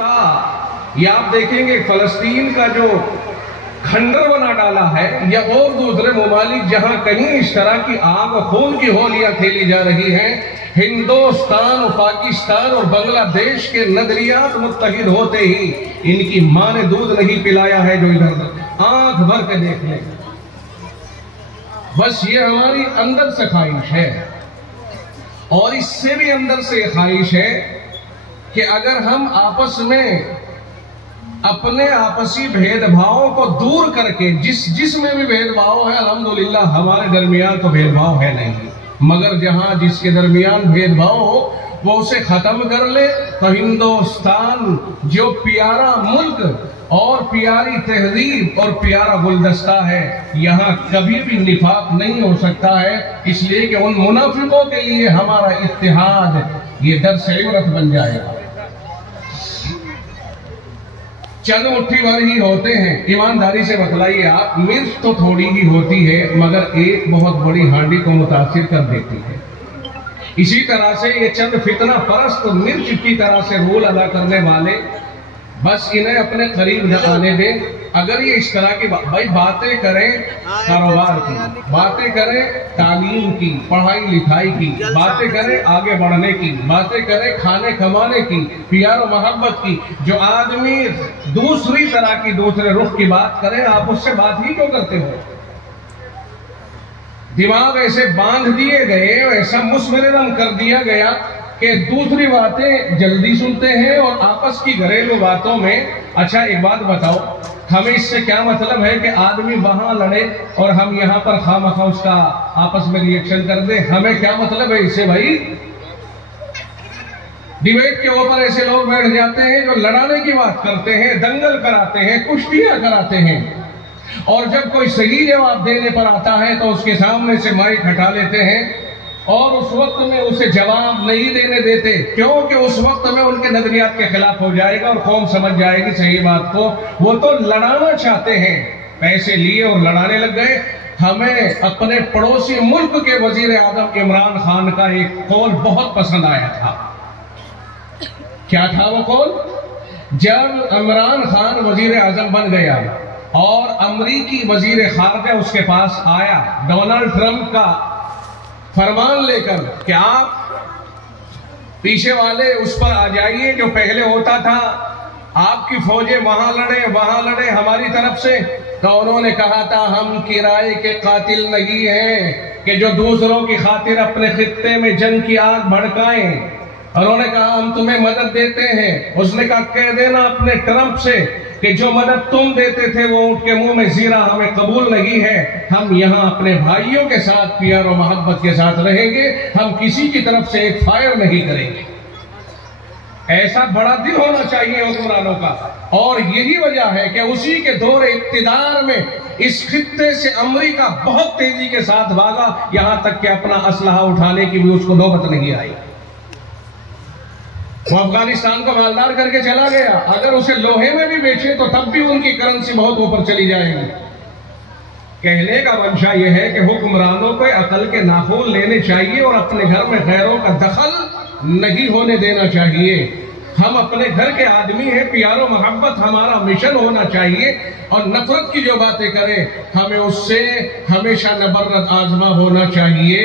یہ آپ دیکھیں گے فلسطین کا جو کھنڈر بنا ڈالا ہے یا اور دوسرے ممالک جہاں کہیں اس طرح کی آگ و خون کی ہولیاں کھیلی جا رہی ہیں، ہندوستان اور پاکستان اور بنگلہ دیش کے نظریات متحد ہوتے ہی ان کی ماں نے دودھ نہیں پلایا ہے جو ادھر آنکھ بھر کے دیکھ لیں۔ بس یہ ہماری اندر سے خواہش ہے، اور اس سے بھی اندر سے یہ خواہش ہے کہ اگر ہم آپس میں اپنے آپسی بھید بھاؤں کو دور کر کے جس میں بھی بھید بھاؤ ہے، الحمدللہ ہمارے درمیان تو بھید بھاؤ ہے نہیں، مگر جہاں جس کے درمیان بھید بھاؤ ہو وہ اسے ختم کر لے تو ہندوستان جو پیارا ملک اور پیاری تہذیب اور پیارا گلدستہ ہے، یہاں کبھی بھی نفاق نہیں ہو سکتا ہے، اس لیے کہ ان منافقوں کے لیے ہمارا اتحاد یہ درس عبرت بن جائے گا۔ چند مٹھی بھر ہی ہوتے ہیں، ایمانداری سے بتلائیے آپ، مرچ تو تھوڑی ہی ہوتی ہے مگر ایک بہت بڑی ہانڈی کو متاثر کر دیتی ہے۔ اسی طرح سے یہ چند فتنہ پرست مرچ کی طرح سے رول ادا کرنے والے، بس انہیں اپنے قریب نہ آنے دیں۔ اگر یہ اس طرح کی باتیں کریں کاروبار کی، باتیں کریں تعلیم کی، پڑھائی لکھائی کی، باتیں کریں آگے بڑھنے کی، باتیں کریں کھانے کمانے کی، پیار و محبت کی، جو آدمی دوسری طرح کی دوسرے رخ کی بات کریں، آپ اس سے بات ہی کیوں کرتے ہو؟ دماغ ایسے باندھ دیے گئے، ایسا مسمرم کر دیا گیا کہ دوسری باتیں جلدی سنتے ہیں اور آپس کی گھریلو باتوں میں۔ اچھا ایک بات بتاؤ، ہمیں اس سے کیا مطلب ہے کہ آدمی وہاں لڑے اور ہم یہاں پر خواہ اس کا آپس میں ری ایکشن کر دیں؟ ہمیں کیا مطلب ہے اس سے بھائی؟ ڈیبیٹ کے اوپر ایسے لوگ بیٹھ جاتے ہیں جو لڑانے کی بات کرتے ہیں، دنگل کراتے ہیں، کشتیاں کراتے ہیں، اور جب کوئی صحیح جواب دینے پر آتا ہے تو اس کے سامنے سے مائک ہٹا لیتے ہیں اور اس وقت میں اسے جواب نہیں دینے دیتے، کیونکہ اس وقت میں ان کے نظریات کے خلاف ہو جائے گا اور قوم سمجھ جائے گی صحیح بات کو۔ وہ تو لڑانا چاہتے ہیں، پیسے لیے اور لڑانے لگ گئے۔ ہمیں اپنے پڑوسی ملک کے وزیر اعظم عمران خان کا ایک قول بہت پسند آیا تھا۔ کیا تھا وہ قول؟ جب عمران خان وزیر اعظم بن گیا اور امریکی وزیر خارجہ اس کے پاس آیا ڈونلڈ ٹرمپ کا فرمان لے کر کہ آپ پیچھے والے اس پر آ جائیے، جو پہلے ہوتا تھا آپ کی فوجیں وہاں لڑے ہماری طرف سے، تو انہوں نے کہا تھا ہم کرائے کے قاتل نہیں ہیں کہ جو دوسروں کی خاطر اپنے خطے میں جنگ کی آگ بھڑکائیں۔ انہوں نے کہا ہم تمہیں مدد دیتے ہیں۔ اس نے کہا کہہ دینا اپنے ٹرمپ سے کہ جو مدد تم دیتے تھے وہ اونٹ کے منہ میں زیرہ ہمیں قبول نہیں ہے، ہم یہاں اپنے بھائیوں کے ساتھ پیار و محبت کے ساتھ رہیں گے، ہم کسی کی طرف سے ایک فائر نہیں کریں گے۔ ایسا بڑا دل ہونا چاہیے حکمرانوں کا، اور یہی وجہ ہے کہ اسی کے دور اقتدار میں اس خطے سے امریکہ بہت تیزی کے ساتھ بھاگا، یہاں تک کہ اپنا اسلحہ اٹھانے کی بھی اس کو نوبت نہیں آئی۔ وہ افغانستان کو مالدار کر کے چلا گیا، اگر اسے لوہے میں بھی بیچے تو تب بھی ان کی کرنسی بہت اوپر چلی جائے گی۔ کہنے کا منشا یہ ہے کہ حکمرانوں کو عقل کے ناخن لینے چاہیے اور اپنے گھر میں غیروں کا دخل نہیں ہونے دینا چاہیے۔ ہم اپنے گھر کے آدمی ہیں، پیار و محبت ہمارا مشن ہونا چاہیے، اور نفرت کی جو باتیں کریں ہمیں اس سے ہمیشہ نبرد آزما ہونا چاہیے،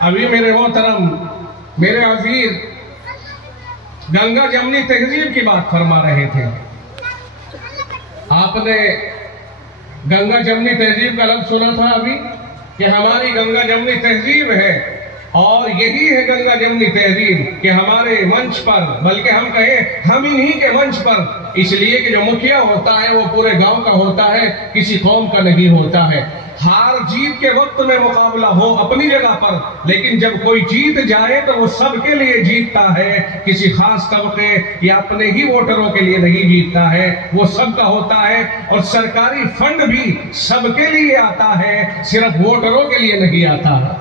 ابھی میرے محترم میرے عزیز گنگا جمنی تہذیب کی بات فرما رہے تھے۔ آپ نے گنگا جمنی تہذیب کا لفظ سنا تھا ابھی کہ ہماری گنگا جمنی تہذیب ہے، اور یہی ہے گنگا جمنی تہذیب کہ ہمارے منچ پر، بلکہ ہم کہیں ہم انہی کے منچ پر، اس لیے کہ جو مکھیا ہوتا ہے وہ پورے گاؤں کا ہوتا ہے، کسی قوم کا نہیں ہوتا ہے۔ ہار جیت کے وقت میں مقابلہ ہو اپنی جگہ پر، لیکن جب کوئی جیت جائے تو وہ سب کے لیے جیتتا ہے، کسی خاص طبقے یا اپنے ہی ووٹروں کے لیے نہیں جیتتا ہے، وہ سب کا ہوتا ہے، اور سرکاری فنڈ بھی سب کے لیے آتا ہے، صرف ووٹروں کے لیے نہیں آتا ہے۔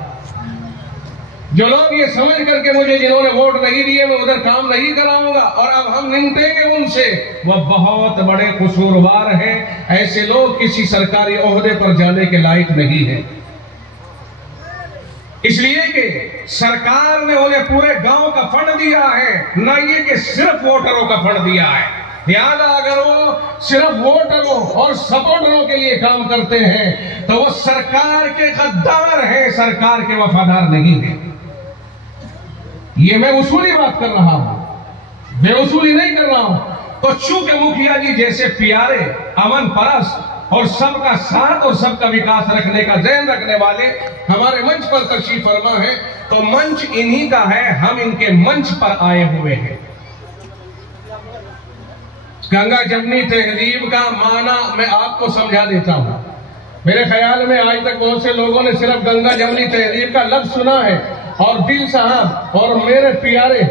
جو لوگ یہ سمجھ کر کے مجھے جنہوں نے ووٹ نہیں دیے میں ادھر کام نہیں کراؤں گا اور اب ہم نمٹیں گے ان سے، وہ بہت بڑے قصوروار ہیں۔ ایسے لوگ کسی سرکاری عہدے پر جانے کے لائق نہیں ہیں۔ اس لیے کہ سرکار نے انہیں پورے گاؤں کا فنڈ دیا ہے، نہ یہ کہ صرف ووٹروں کا فنڈ دیا ہے۔ لہذا اگر وہ صرف ووٹروں اور سپورٹروں کے لیے کام کرتے ہیں تو وہ سرکار کے غدار ہیں، سرکار کے وفادار نہیں ہیں۔ یہ میں اصولی بات کر رہا ہوں، بے اصولی نہیں کر رہا ہوں۔ تو چونکہ مکھیا جی جیسے پیارے، امن پرست اور سب کا ساتھ اور سب کا وکاس رکھنے کا ذہن رکھنے والے ہمارے منچ پر تشریف فرما ہے، تو منچ انہی کا ہے، ہم ان کے منچ پر آئے ہوئے ہیں۔ گنگا جمنی تہذیب کا معنی میں آپ کو سمجھا دیتا ہوں۔ میرے خیال میں آج تک بہت سے لوگوں نے صرف گنگا جمنی تہذیب کا لفظ سنا ہے، اور دل صاحب اور میرے پیارے،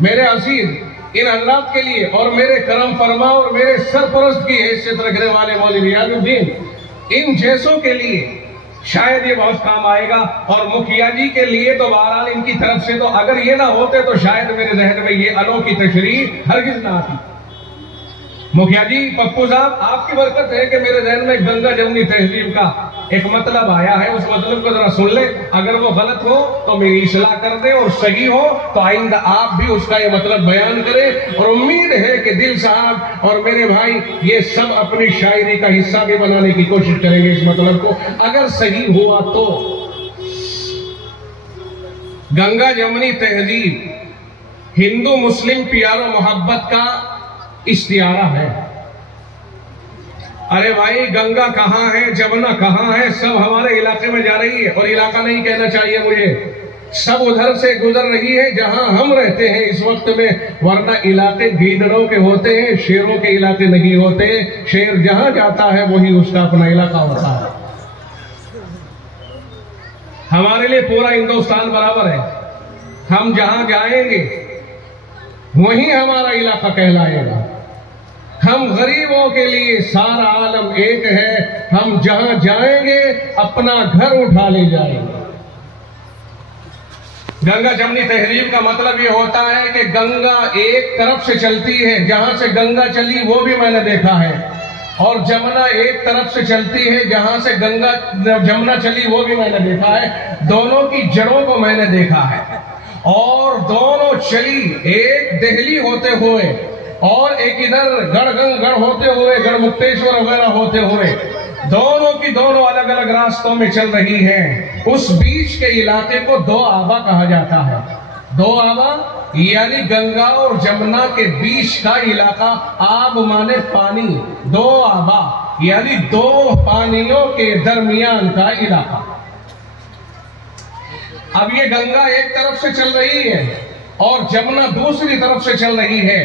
میرے عزیز، ان حضرات کے لیے اور میرے کرم فرما اور میرے سرپرست کی حیثیت رکھنے والے مولوی ریاض الدین، ان جیسوں کے لیے شاید یہ بہت کام آئے گا، اور مکھیا جی کے لیے تو بہرحال ان کی طرف سے تو اگر یہ نہ ہوتے تو شاید میرے ذہن میں یہ انوکھی تشریح ہرگز نہ آتی۔ مکھیا جی، پپو صاحب، آپ کی برکت ہے کہ میرے ذہن میں گنگا جمنی تہذیب کا ایک مطلب آیا ہے، اس مطلب کو ذرا سن لیں، اگر وہ غلط ہو تو میری اصلاح کر دیں، اور صحیح ہو تو آئندہ آپ بھی اس کا یہ مطلب بیان کریں، اور امید ہے کہ دل صاحب اور میرے بھائی یہ سب اپنی شاعری کا حصہ بھی بنانے کی کوشش کریں گے اس مطلب کو، اگر صحیح ہوا تو۔ گنگا جمنی تہذیب ہندو مسلم پیار و محبت کا استعارہ ہے۔ ارے بھائی، گنگا کہاں ہے، جمنا کہاں ہے، سب ہمارے علاقے میں جا رہی ہے، اور علاقہ نہیں کہنا چاہیے مجھے، سب ادھر سے گزر رہی ہے جہاں ہم رہتے ہیں اس وقت میں، ورنہ علاقے گیدڑوں کے ہوتے ہیں، شیروں کے علاقے نہیں ہوتے، شیر جہاں جاتا ہے وہی اس کا اپنا علاقہ ہوتا ہے۔ ہمارے لیے پورا ہندوستان برابر ہے، ہم جہاں جائیں گے وہی ہمارا علاقہ کہلائے گا۔ ہم غریبوں کے لیے سارا عالم ایک ہے، ہم جہاں جائیں گے اپنا گھر اٹھا لے جائیں گے۔ گنگا جمنی تہذیب کا مطلب یہ ہوتا ہے کہ گنگا ایک طرف سے چلتی ہے، جہاں سے گنگا چلی وہ بھی میں نے دیکھا ہے، اور جمنا ایک طرف سے چلتی ہے، جہاں سے جمنا چلی وہ بھی میں نے دیکھا ہے، دونوں کی جڑوں کو میں نے دیکھا ہے، اور دونوں چلی ایک دہلی ہوتے ہوئے اور ایک ادھر گڑھ ہوتے ہوئے، گڑھ مکتیشور وغیرہ ہوتے ہوئے، دونوں کی دونوں الگ الگ راستوں میں چل رہی ہیں۔ اس بیچ کے علاقے کو دو آبا کہا جاتا ہے۔ دو آبا یعنی گنگا اور جمنا کے بیچ کا علاقہ، آب مانے پانی، دو آبا یعنی دو پانیوں کے درمیان کا علاقہ۔ اب یہ گنگا ایک طرف سے چل رہی ہے اور جمنا دوسری طرف سے چل رہی ہے،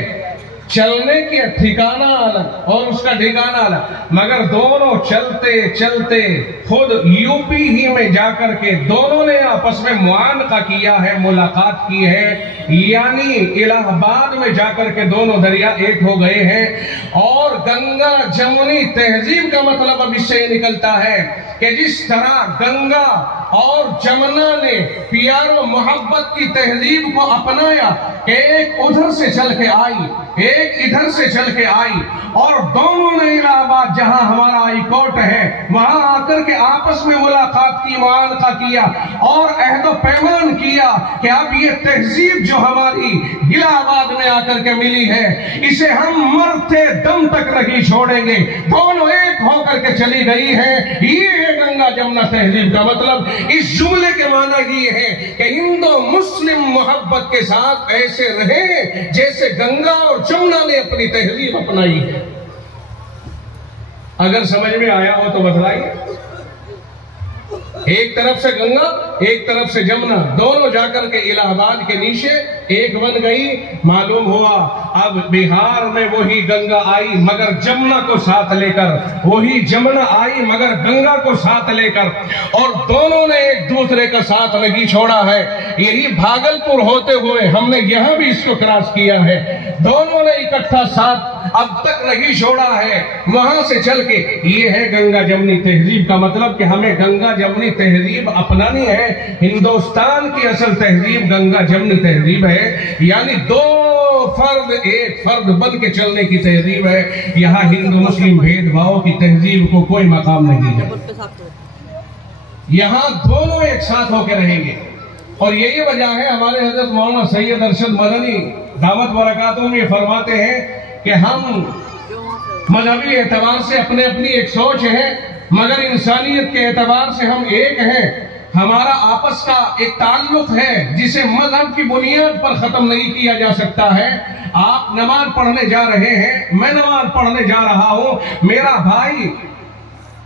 چلنے کی ٹھکانہ الگ اور اس کا ٹھکانہ الگ، مگر دونوں چلتے چلتے خود یو پی ہی میں جا کر کے دونوں نے آپس میں معانقہ کیا ہے، ملاقات کی ہے، یعنی الہ آباد میں جا کر کے دونوں دریا ایک ہو گئے ہیں۔ اور گنگا جمنی تہذیب کا مطلب اب اس سے نکلتا ہے کہ جس طرح گنگا اور جمنا نے پیار و محبت کی تہذیب کو اپنایا کہ ایک ادھر سے چل کے آئی، ایک ادھر سے چل کے آئی، اور دونوں نے الہ آباد جہاں ہمارا ہائی کورٹ ہے وہاں آ کر کے آپس میں ملاقات کی، معانقہ کیا اور عہد و پیمان کیا کہ اب یہ تہذیب جو ہماری الہ آباد میں آ کر کے ملی ہے اسے ہم مرتے دم تک نہیں چھوڑیں گے، دونوں ایک ہو کر کے چلی گئی ہے۔ یہ ہے گنگا جمنا تہذیب کا مطلب۔ اس جملے کے معنی یہ ہے کہ ہندو مسلم محبت کے ساتھ ایسے رہیں جیسے گنگا اور جمنا نے اپنی تہذیب اپنائی ہے۔ اگر سمجھ میں آیا ہو تو بتلائیے۔ ایک طرف سے گنگا، ایک طرف سے جمنا، دونوں جا کر کے الہ آباد کے نیچے ایک بن گئی۔ معلوم ہوا اب بہار میں وہی گنگا آئی مگر جمنا کو ساتھ لے کر، وہی جمنا آئی مگر گنگا کو ساتھ لے کر، اور دونوں نے ایک دوسرے کا ساتھ نہیں چھوڑا ہے۔ یہی بھاگلپور ہوتے ہوئے ہم نے یہاں بھی اس کو کراس کیا ہے، دونوں نے اکٹھا ساتھ اب تک نہیں چھوڑا ہے، وہاں سے چل کے۔ یہ ہے گنگا جمنی تہذیب کا مطلب کہ ہمیں گنگا جمنی تہذیب اپنانی ہے۔ ہندوستان کی اصل تہذیب گنگا جمنی تہذیب ہے، یعنی دو فرد ایک فرد بن کے چلنے کی تہذیب ہے۔ یہاں ہندو مسلم بھید بھاؤ کی تہذیب کو کوئی مقام نہیں ہے، یہاں دونوں ایک ساتھ ہو کے رہیں گے۔ اور یہی وجہ ہے ہمارے حضرت مولانا سید ارشد مدنی دعوت برکاتہ میں فرماتے ہیں کہ ہم مذہبی اعتبار سے اپنی ایک سوچ ہے، مگر انسانیت کے اعتبار سے ہم ایک ہیں۔ ہمارا آپس کا ایک تعلق ہے جسے مذہب کی بنیاد پر ختم نہیں کیا جا سکتا ہے۔ آپ نماز پڑھنے جا رہے ہیں، میں نماز پڑھنے جا رہا ہوں، میرا بھائی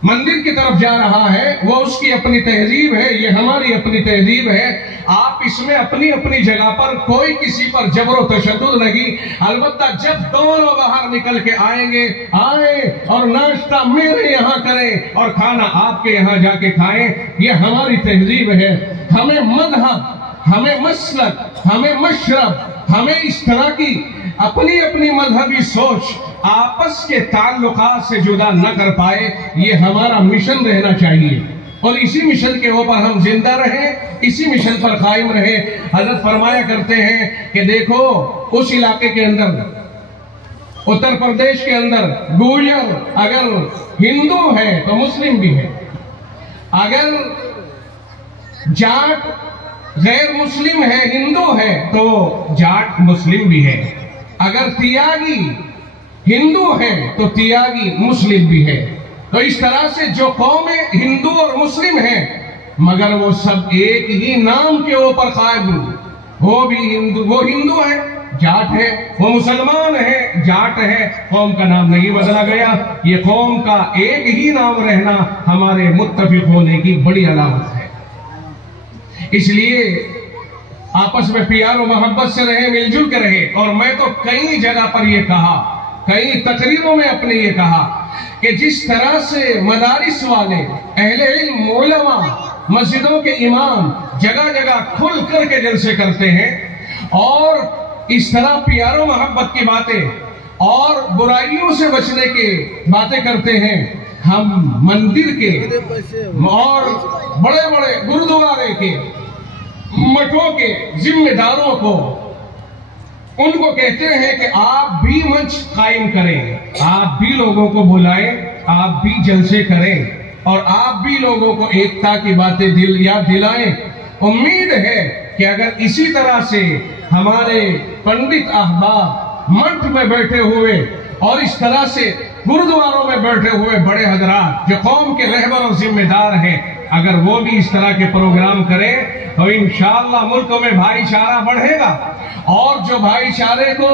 مندر کی طرف جا رہا ہے، وہ اس کی اپنی تہذیب ہے، یہ ہماری اپنی تہذیب ہے۔ آپ اس میں اپنی جگہ پر کوئی کسی پر جبر و تشدد نہیں، البتہ جب دونوں باہر نکل کے آئیں گے، آئیں اور ناشتہ میرے یہاں کریں اور کھانا آپ کے یہاں جا کے کھائیں، یہ ہماری تہذیب ہے۔ ہمیں مذہب، ہمیں مسلک، ہمیں مشرب، ہمیں اس طرح کی اپنی مذہبی سوچ آپس کے تعلقات سے جدا نہ کر پائے، یہ ہمارا مشن رہنا چاہیے، اور اسی مشن کے اوپر ہم زندہ رہیں، اسی مشن پر قائم رہیں۔ حضرت فرمایا کرتے ہیں کہ دیکھو اس علاقے کے اندر، اتر پردیش کے اندر گوجر اگر ہندو ہے تو مسلم بھی ہے، اگر جاٹ غیر مسلم ہے ہندو ہے تو جاٹ مسلم بھی ہے، اگر تیاگی ہندو ہے تو تیاگی مسلم بھی ہے۔ تو اس طرح سے جو قومیں ہندو اور مسلم ہیں مگر وہ سب ایک ہی نام کے اوپر قائم، وہ ہندو ہے، جاٹ ہے، وہ مسلمان ہے، جاٹ ہے، قوم کا نام نہیں بدلا گیا۔ یہ قوم کا ایک ہی نام رہنا ہمارے متفق ہونے کی بڑی علامت ہے۔ اس لیے آپس میں پیار و محبت سے رہے، مل جل کے رہے۔ اور میں تو کئی جگہ پر یہ کہا، کئی تقریروں میں اپنے یہ کہا کہ جس طرح سے مدارس والے، اہل علم، علماء، مسجدوں کے امام جگہ جگہ کھل کر کے جلسے کرتے ہیں اور اس طرح پیار و محبت کی باتیں اور برائیوں سے بچنے کی باتیں کرتے ہیں، ہم مندر کے اور بڑے بڑے گردوارے کے، مٹھوں کے ذمہ داروں کو، ان کو کہتے ہیں کہ آپ بھی منچ قائم کریں، آپ بھی لوگوں کو بلائیں، آپ بھی جلسے کریں اور آپ بھی لوگوں کو ایکتا کی باتیں یاد دلائیں۔ امید ہے کہ اگر اسی طرح سے ہمارے پنڈت احباب منٹ میں بیٹھے ہوئے اور اس طرح سے گردواروں میں بیٹھے ہوئے بڑے حضرات جو قوم کے رہبر اور ذمہ دار ہیں، اگر وہ بھی اس طرح کے پروگرام کریں تو انشاءاللہ ملک میں بھائی چارہ بڑھے گا، اور جو بھائی چارے کو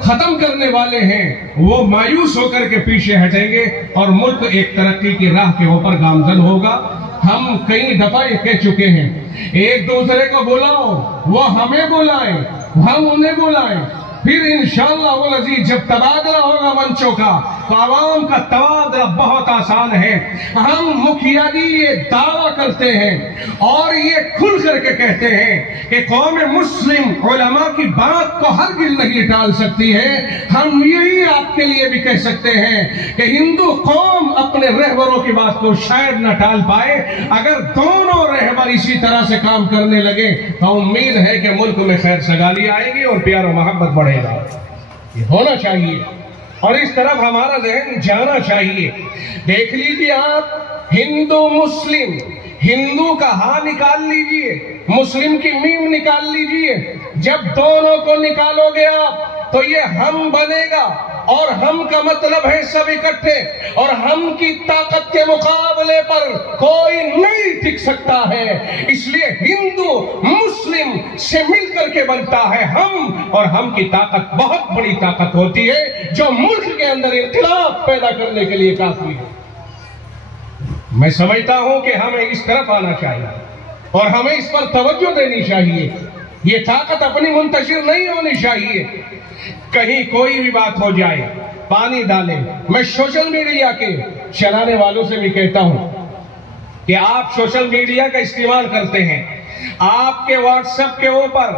ختم کرنے والے ہیں وہ مایوس ہو کر کے پیچھے ہٹیں گے اور ملک ایک ترقی کی راہ کے اوپر گامزن ہوگا۔ ہم کئی دفعہ یہ کہہ چکے ہیں، ایک دوسرے کو بلاؤ، وہ ہمیں بلائیں، ہم انہیں بلائیں، پھر انشاءاللہ والعزیز جب تبادلہ ہوگا منچوں کا تو عوام کا تبادلہ بہت آسان ہے۔ ہم مکھیا جی یہ دعویٰ کرتے ہیں اور یہ کھل کر کے کہتے ہیں کہ قوم مسلم علماء کی بات کو ہرگز نہیں ٹال سکتی ہے۔ ہم یہی آپ کے لیے بھی کہہ سکتے ہیں کہ ہندو قوم اپنے رہبروں کی بات کو شاید نہ ٹال پائے، اگر دونوں رہبر اسی طرح سے کام کرنے لگے تو امید ہے کہ ملک میں خیر سگالی آئے گی اور پیار و محبت بڑھے گا۔ یہ ہونا چاہیے اور اس طرف ہمارا ذہن جانا چاہیے۔ دیکھ لیجیے آپ، ہندو مسلم، ہندو کا ہاں نکال لیجیے، مسلم کی میم نکال لیجیے، جب دونوں کو نکالو گے آپ تو یہ ہم بنے گا، اور ہم کا مطلب ہے سب اکٹھے، اور ہم کی طاقت کے مقابلے پر کوئی نہیں ٹک سکتا ہے۔ اس لیے ہندو مسلم سے مل کر کے بنتا ہے ہم، اور ہم کی طاقت بہت بڑی طاقت ہوتی ہے جو ملک کے اندر انقلاب پیدا کرنے کے لیے کافی ہے۔ میں سمجھتا ہوں کہ ہمیں اس طرف آنا چاہیے اور ہمیں اس پر توجہ دینی چاہیے۔ یہ طاقت اپنی منتشر نہیں ہونی چاہیے، کہیں کوئی بھی بات ہو جائے پانی ڈالیں۔ میں سوشل میڈیا کے چلانے والوں سے بھی کہتا ہوں کہ آپ سوشل میڈیا کا استعمال کرتے ہیں، آپ کے واٹس ایپ کے اوپر،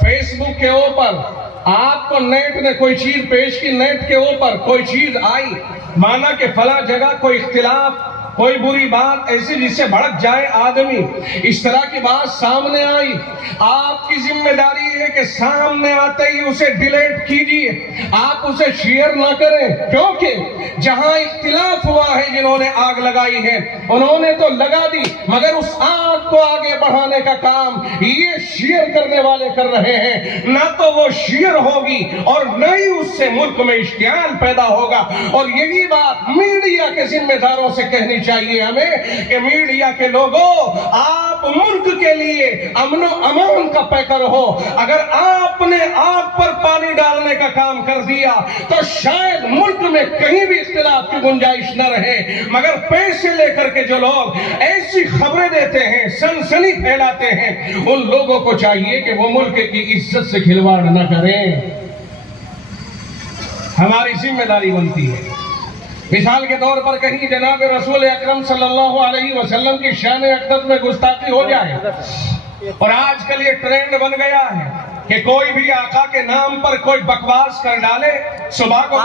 فیس بک کے اوپر آپ کو نیٹ نے کوئی چیز پیش کی، نیٹ کے اوپر کوئی چیز آئی، مانا کہ فلاں جگہ کوئی اختلاف کوئی بری بات ایسی جس سے بھڑک جائے آدمی، اس طرح کی بات سامنے آئی، آپ کی ذمہ داری ہے کہ سامنے آتے ہی اسے ڈیلیٹ کیجئے، آپ اسے شیئر نہ کریں، کیونکہ جہاں اختلاف ہوا ہے جنہوں نے آگ لگائی ہے انہوں نے تو لگا دی، مگر اس آگ کو آگے بڑھانے کا کام یہ شیئر کرنے والے کر رہے ہیں، نہ تو وہ شیئر ہوگی اور نہ ہی اس سے ملک میں اشتعال پیدا ہوگا۔ اور یہی بات میڈیا کے ذمہ داروں سے کہنی چاہیے ہمیں کہ میڈیا کے لوگوں، آپ ملک کے لیے امن و امان کا پیکر ہو، اگر آپ نے آگ پر پانی ڈالنے کا کام کر دیا تو شاید ملک میں کہیں بھی اختلاف کی گنجائش نہ رہے، مگر پیسے لے کر کے جو لوگ ایسی خبریں دیتے ہیں، سنسنی پھیلاتے ہیں، ان لوگوں کو چاہیے کہ وہ ملک کی عزت سے کھلواڑ نہ کریں۔ ہماری ذمہ داری بنتی ہے۔ مثال کے طور پر کہیں جناب رسول اکرم صلی اللہ علیہ وسلم کی شان اقدس میں گستاخی ہو جائے، اور آج کل یہ ٹرینڈ بن گیا ہے کہ کوئی بھی آقا کے نام پر کوئی بکواس کر ڈالے، صبح کو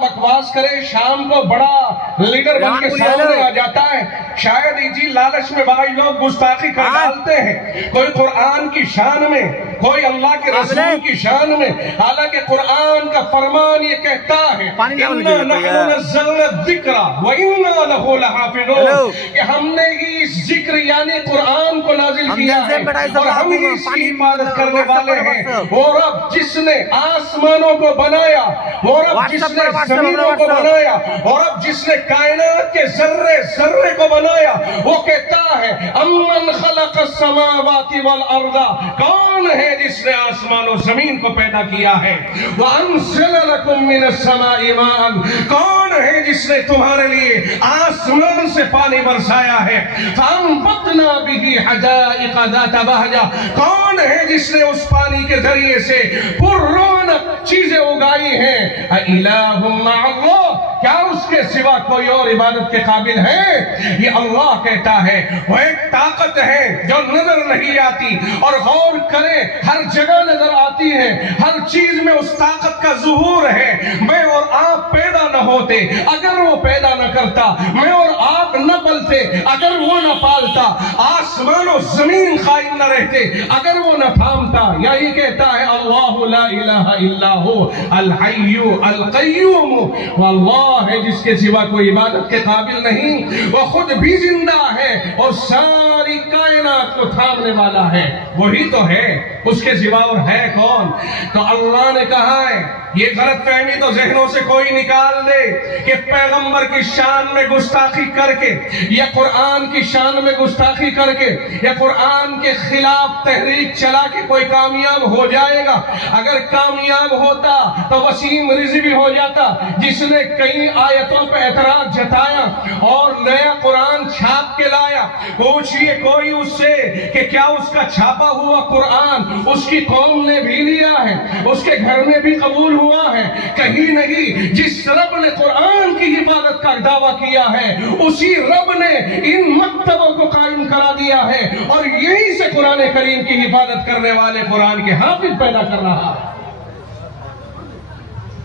بکواس کرے، شام کو بڑا لیڈر بن کے سامنے آ جاتا ہے۔ شاید اسی لالچ میں بھائی لوگ گستاخی کر ڈالتے ہیں، کوئی قرآن کی شان میں، کوئی اللہ کے رسول کی شان میں، حالانکہ قرآن کا فرمان یہ کہتا ہے اِنَّا نَحْنُ نَزَّلْنَا الذِّكْرَ وَإِنَّا لَهُ لَحَافِظُونَ، کہ ہم نے ہی اس ذکر یعنی قرآن کو نازل کیا ہے اور ہم ہی اس کی حفاظت کرنے والے ہیں۔ وہ رب جس نے آسمانوں کو بنایا، وہ رب جس نے زمینوں کو بنایا، وہ رب جس نے کائنات کے ذرے ذرے کو بنایا، وہ کہتا ہے امن خلق السماوات والارض، کون ہے جس نے آسمان و زمین کو پیدا کیا ہے، وانزل لکم من السماء ماء، کون ہے جس نے تمہارے لیے آسمان سے پانی برسایا ہے، فانبتنا به حدائق ذات بہجہ، کون ہے جس نے اس پانی کے ذریعے سے پر رونق چیزیں اگائی ہیں، الہ مع اللہ، کیا اس کے سوا کوئی اور عبادت کے قابل ہے؟ یہ اللہ کہتا ہے، وہ ایک طاقت ہے جو نظر نہیں آتی، اور غور کریں ہر جگہ نظر آتی ہے، ہر چیز میں اس طاقت کا ظہور ہے۔ میں اور آپ پیدا نہ ہوتے اگر وہ پیدا نہ کرتا، میں اور آپ نہ پلتے اگر وہ نہ پالتا، آسمان و زمین قائم نہ رہتے اگر وہ نہ تھامتا۔ یہی کہتا ہے اللہ لا الہ الا ہو الحی القیوم، واللہ ہے جس کے سوا کوئی عبادت کے قابل نہیں، وہ خود بھی زندہ ہے اور ساری کائنات کو تھامنے والا ہے، وہی تو ہے، اس کے سوا اور ہے کون؟ تو اللہ نے کہا ہے، یہ غلط فہمی تو ذہنوں سے کوئی نکال دے کہ پیغمبر کی شان میں گستاخی کر کے یا قرآن کی شان میں گستاخی کر کے یا قرآن کے خلاف تحریک چلا کے کوئی کامیاب ہو جائے گا۔ اگر کامیاب ہوتا تو وسیم رضوی ہو جاتا، جس نے کئی آیتوں پہ اعتراض جتایا اور نیا قرآن چھاپ کے لایا۔ پوچھئے کوئی اس سے کہ کیا اس کا چھاپا ہوا قرآن اس کی قوم نے بھی لیا ہے، اس کے گھر میں بھی قبول ہوا ہے؟ کہیں نہیں۔ جس رب نے قرآن کی حفاظت کا دعویٰ کیا ہے اسی رب نے ان مکتبوں کو قائم کرا دیا ہے، اور یہی سے قرآن کریم کی حفاظت کرنے والے قرآن کے حافظ پیدا کر رہا ہے۔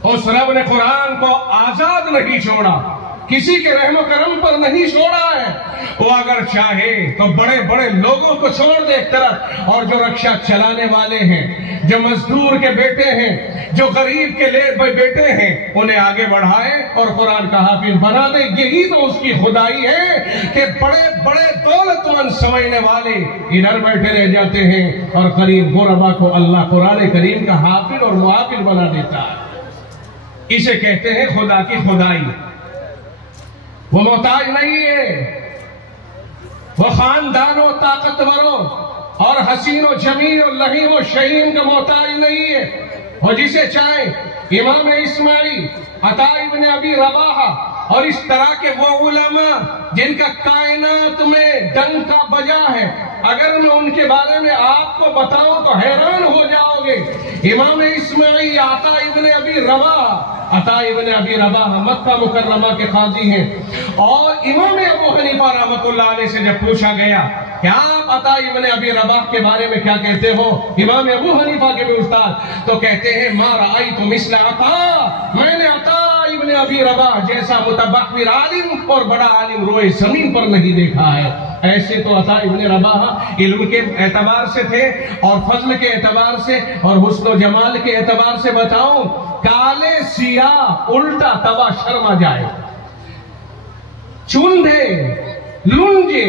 اس رب نے قرآن کو آزاد نہیں چھوڑا، کسی کے رحم و کرم پر نہیں چھوڑا ہے۔ وہ اگر چاہے تو بڑے بڑے لوگوں کو چھوڑ دے ایک طرف، اور جو رکشہ چلانے والے ہیں، جو مزدور کے بیٹے ہیں، جو غریب کے بیٹے ہیں، انہیں آگے بڑھائے اور قرآن کا حافظ بنا دے۔ یہی تو اس کی خدائی ہے کہ بڑے بڑے دولت مند سمجھنے والے ادھر بیٹھے رہ جاتے ہیں اور غریب غربا کو اللہ قرآن کریم کا حافظ اور محافظ بنا دیتا ہے۔ اسے کہتے ہیں خدا کی خدائی۔ وہ محتاج نہیں ہے، وہ خاندانوں، طاقتوروں اور حسین و جمیل و لہیم و شہیم کا محتاج نہیں ہے۔ اور جسے چاہے امام اسماعیل، عطا ابن ابی رباح اور اس طرح کے وہ علماء جن کا کائنات میں ڈنکا بجا ہے، اگر میں ان کے بارے میں آپ کو بتاؤں تو حیران ہو جاؤ گے۔ امام اسماعیل عطا ابن ابی رباح، عطا ابن ابی رباح مکہ مکرمہ کے قاضی ہیں، اور امام ابو حنیفہ رحمۃ اللہ علیہ سے جب پوچھا گیا کہ آپ عطا ابن ابی رباح کے بارے میں کیا کہتے ہو، امام ابو حنیفہ کے بھی استاد، تو کہتے ہیں ما رأیت مثل عطا، میں نے عطا ابن ابن ابی رباح جیسا متبحر عالم اور بڑا عالم روئے زمین پر نہیں دیکھا ہے۔ ایسے تو عطا ابن رباح علم کے اعتبار سے تھے اور فضل کے اعتبار سے اور حسن و جمال کے اعتبار سے بتاؤں، کالے سیاہ الٹا توا شرما جائے، چوندے لنجے،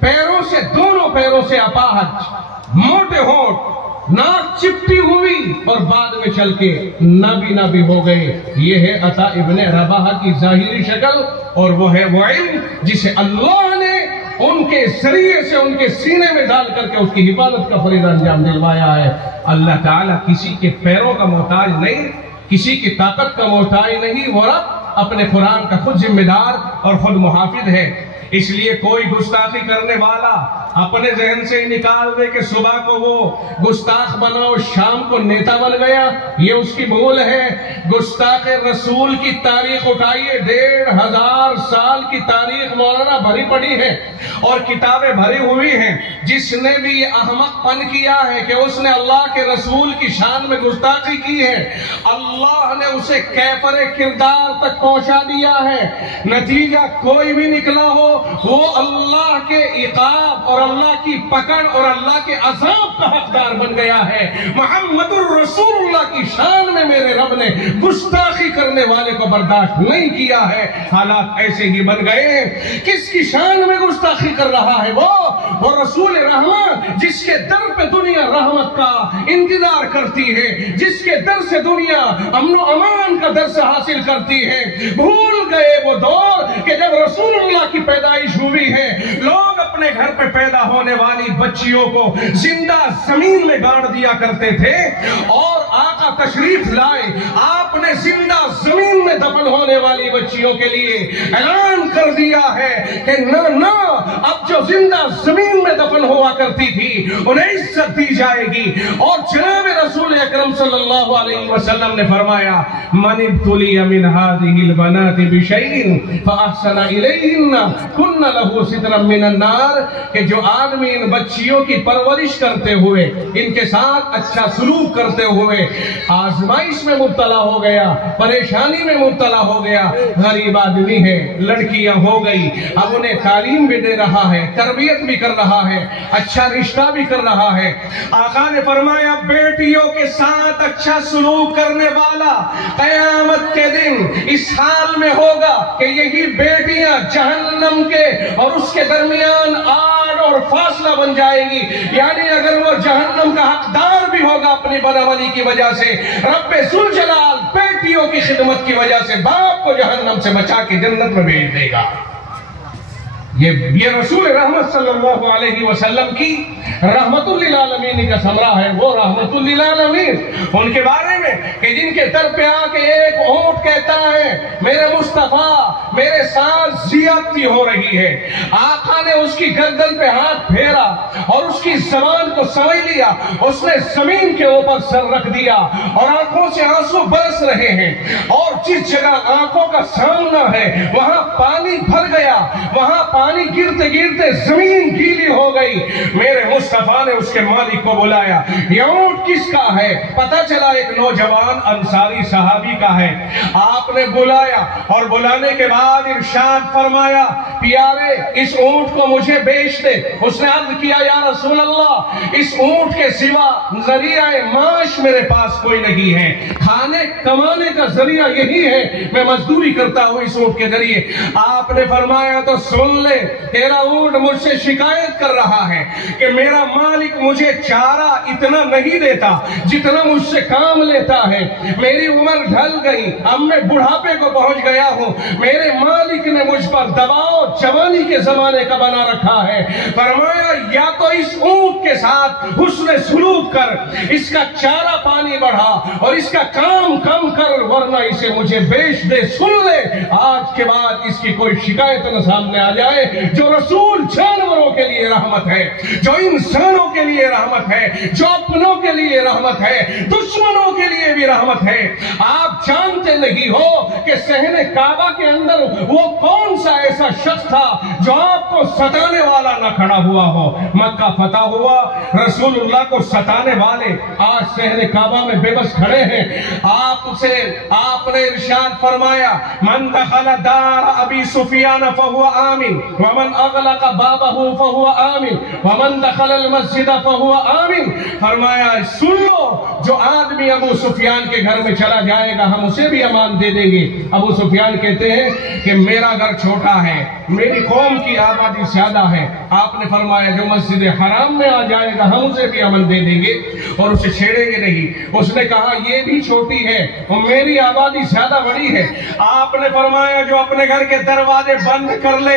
پیروں سے دونوں پیروں سے اپاہج، موٹے ہونٹ، ناک چپٹی ہوئی اور بعد میں چل کے نبی ہو گئے۔ یہ ہے عطا ابن رباح کی ظاہری شکل، اور وہ ہے وہ علم جسے اللہ نے ان کے ذریعے سے ان کے سینے میں ڈال کر کے اس کی حفاظت کا فریضہ انجام دلوایا ہے۔ اللہ تعالیٰ کسی کے پیروں کا محتاج نہیں، کسی کی طاقت کا محتاج نہیں، وہ رب اپنے قرآن کا خود ذمہ دار اور خود محافظ ہے۔ اس لیے کوئی گستاخی کرنے والا اپنے ذہن سے ہی نکال دے کہ صبح کو وہ گستاخ بنا اور شام کو نیتا بن گیا، یہ اس کی بھول ہے۔ گستاخ رسول کی تاریخ اٹھائیے، 1500 سال کی تاریخ مولانا بھری پڑی ہے اور کتابیں بھری ہوئی ہیں۔ جس نے بھی یہ احمق پن کیا ہے کہ اس نے اللہ کے رسول کی شان میں گستاخی کی ہے، اللہ نے اسے کیفر کردار تک پہنچا دیا ہے۔ نتیجہ کوئی بھی نکلا ہو، وہ اللہ کے عقاب اور اللہ کی پکڑ اور اللہ کے عذاب کا حقدار بن گیا ہے۔ محمد الرسول اللہ کی شان میں میرے رب نے گستاخی کرنے والے کو برداشت نہیں کیا ہے۔ حالات ایسے ہی بن گئے ہیں۔ کس کی شان میں گستاخی کر رہا ہے؟ وہ رسول رحمت جس کے در پہ دنیا رحمت کا انتظار کرتی ہے، جس کے در سے دنیا امن و امان کا درس حاصل کرتی ہے۔ بھول گئے وہ دور کہ جب رسول اللہ کی پیدائش ہوئی ہے، لوگ اپنے گھر پہ پیدا ہونے والی بچیوں کو زندہ زمین میں گاڑ دیا کرتے تھے، اور آقا تشریف لائے، آپ نے زندہ زمین میں دفن ہونے والی بچیوں کے لیے اعلان کر دیا ہے کہ نہ اب جو زندہ زمین میں دفن ہوا کرتی تھی انہیں عزت دی جائے گی۔ اور جناب رسول اکرم صلی اللہ علیہ وسلم نے فرمایا، من ابتلی من هذه البنات بشيء فاحسن الیہن کن له سترا من النار، کہ جو آدمی ان بچیوں کی پرورش کرتے ہوئے، ان کے ساتھ اچھا سلوک کرتے ہوئے آزمائش میں مبتلا ہو گیا، پریشانی میں مبتلا ہو گیا، غریب آدمی ہے، لڑکیاں ہو گئی، اب انہیں تعلیم بھی دے رہا ہے، تربیت بھی کر رہا ہے، اچھا رشتہ بھی کر رہا ہے۔ آقا نے فرمایا، بیٹیوں کے ساتھ اچھا سلوک کرنے والا قیامت کے دن اس حال میں ہوگا کہ یہی بیٹیاں جہنم کے اور اس کے درمیان آڑ اور فاصلہ بن جائے گی۔ یعنی اگر وہ جہنم کا حقدار بھی ہوگا اپنی بدعملی کی وجہ سے، رب ذوالجلال بیٹیوں کی خدمت کی وجہ سے باپ کو جہنم سے بچا کے جنت میں بھیج دے گا۔ یہ رسول رحمت صلی اللہ علیہ وسلم کی رحمت للعالمین کا ثمرہ ہے۔ وہ رحمت للعالمین ان کے بارے میں کہ جن کے در پہ آ کے ایک اونٹ کہتا ہے، میرے مصطفیٰ میرے ساتھ زیادتی ہو رہی ہے، آقا نے اس کی گردن پہ ہاتھ پھیرا اور اس کی زبان کو سمجھ لیا، اس نے زمین کے اوپر سر رکھ دیا اور آنکھوں سے آنسو برس رہے ہیں، اور جس جگہ آنکھوں کا سامنا ہے وہاں پانی بھر گیا، وہاں پانی گرتے گرتے زمین گیلی ہو گئی۔ میرے مصطفیٰ نے اس کے مالک کو بلایا، یہ اونٹ کس کا ہے؟ پتہ چلا ایک نوجوان انصاری صحابی کا ہے۔ آپ نے بلایا اور بلانے کے بعد ارشاد فرمایا، پیارے اس اونٹ کو مجھے بیچ دے۔ اس نے عرض کیا، یا رسول اللہ اس اونٹ کے سوا ذریعہ معاش میرے پاس کوئی نہیں ہے، کھانے کمانے کا ذریعہ یہی ہے، میں مزدوری کرتا ہوں اس اونٹ کے ذریعے۔ آپ نے فرمایا، تو سن لے، تیرا اونٹ مجھ سے شکایت کر رہا ہے کہ میرا مالک مجھے چارہ اتنا نہیں دیتا جتنا مجھ سے کام لیتا ہے، میری عمر ڈھل گئی، اب میں بڑھاپے کو پہنچ گیا ہوں، میرے مالک نے مجھ پر دباؤ جوانی کے زمانے کا بنا رکھا ہے۔ فرمایا، یا تو اس اونٹ کے ساتھ حسن سلوک کر، اس کا چارہ پانی بڑھا اور اس کا کام کم کر، ورنہ اسے مجھے بیچ دے۔ سن لے، آج کے بعد اس کی کوئی شکایت نہ سامنے آ جائے۔ جو رسول جانوروں کے لیے رحمت ہے، جو انسانوں کے لیے رحمت ہے، جو اپنوں کے لیے رحمت ہے، دشمنوں کے لیے بھی رحمت ہے۔ آپ جانتے نہیں ہو کہ صحن کعبہ کے اندر وہ کون سا ایسا شخص تھا جو آپ کو ستانے والا نہ کھڑا ہوا ہو۔ مکہ فتح ہوا، رسول اللہ کو ستانے والے آج صحن کعبہ میں بے بس کھڑے ہیں۔ آپ آپ نے ارشاد فرمایا من دخل دار ابی سفیان فہو آمن ومن اغلق بابہ فہو آمن ومن دخل المسجد فہو آمن. فرمایا سن لو، جو آدمی ابو سفیان کے گھر میں چلا جائے گا ہم اسے بھی امان دے دیں گے. ابو سفیان کہتے ہیں کہ میرا گھر چھوٹا ہے، میری قوم کی آبادی زیادہ ہے. آپ نے فرمایا جو مسجد حرام میں آ جائے گا ہم اسے بھی امن دے دیں گے اور اسے چھیڑیں گے نہیں. اس نے کہا یہ بھی چھوٹی ہے اور میری آبادی زیادہ بڑی ہے. آپ نے فرمایا جو اپنے گھر کے دروازے بند کر لے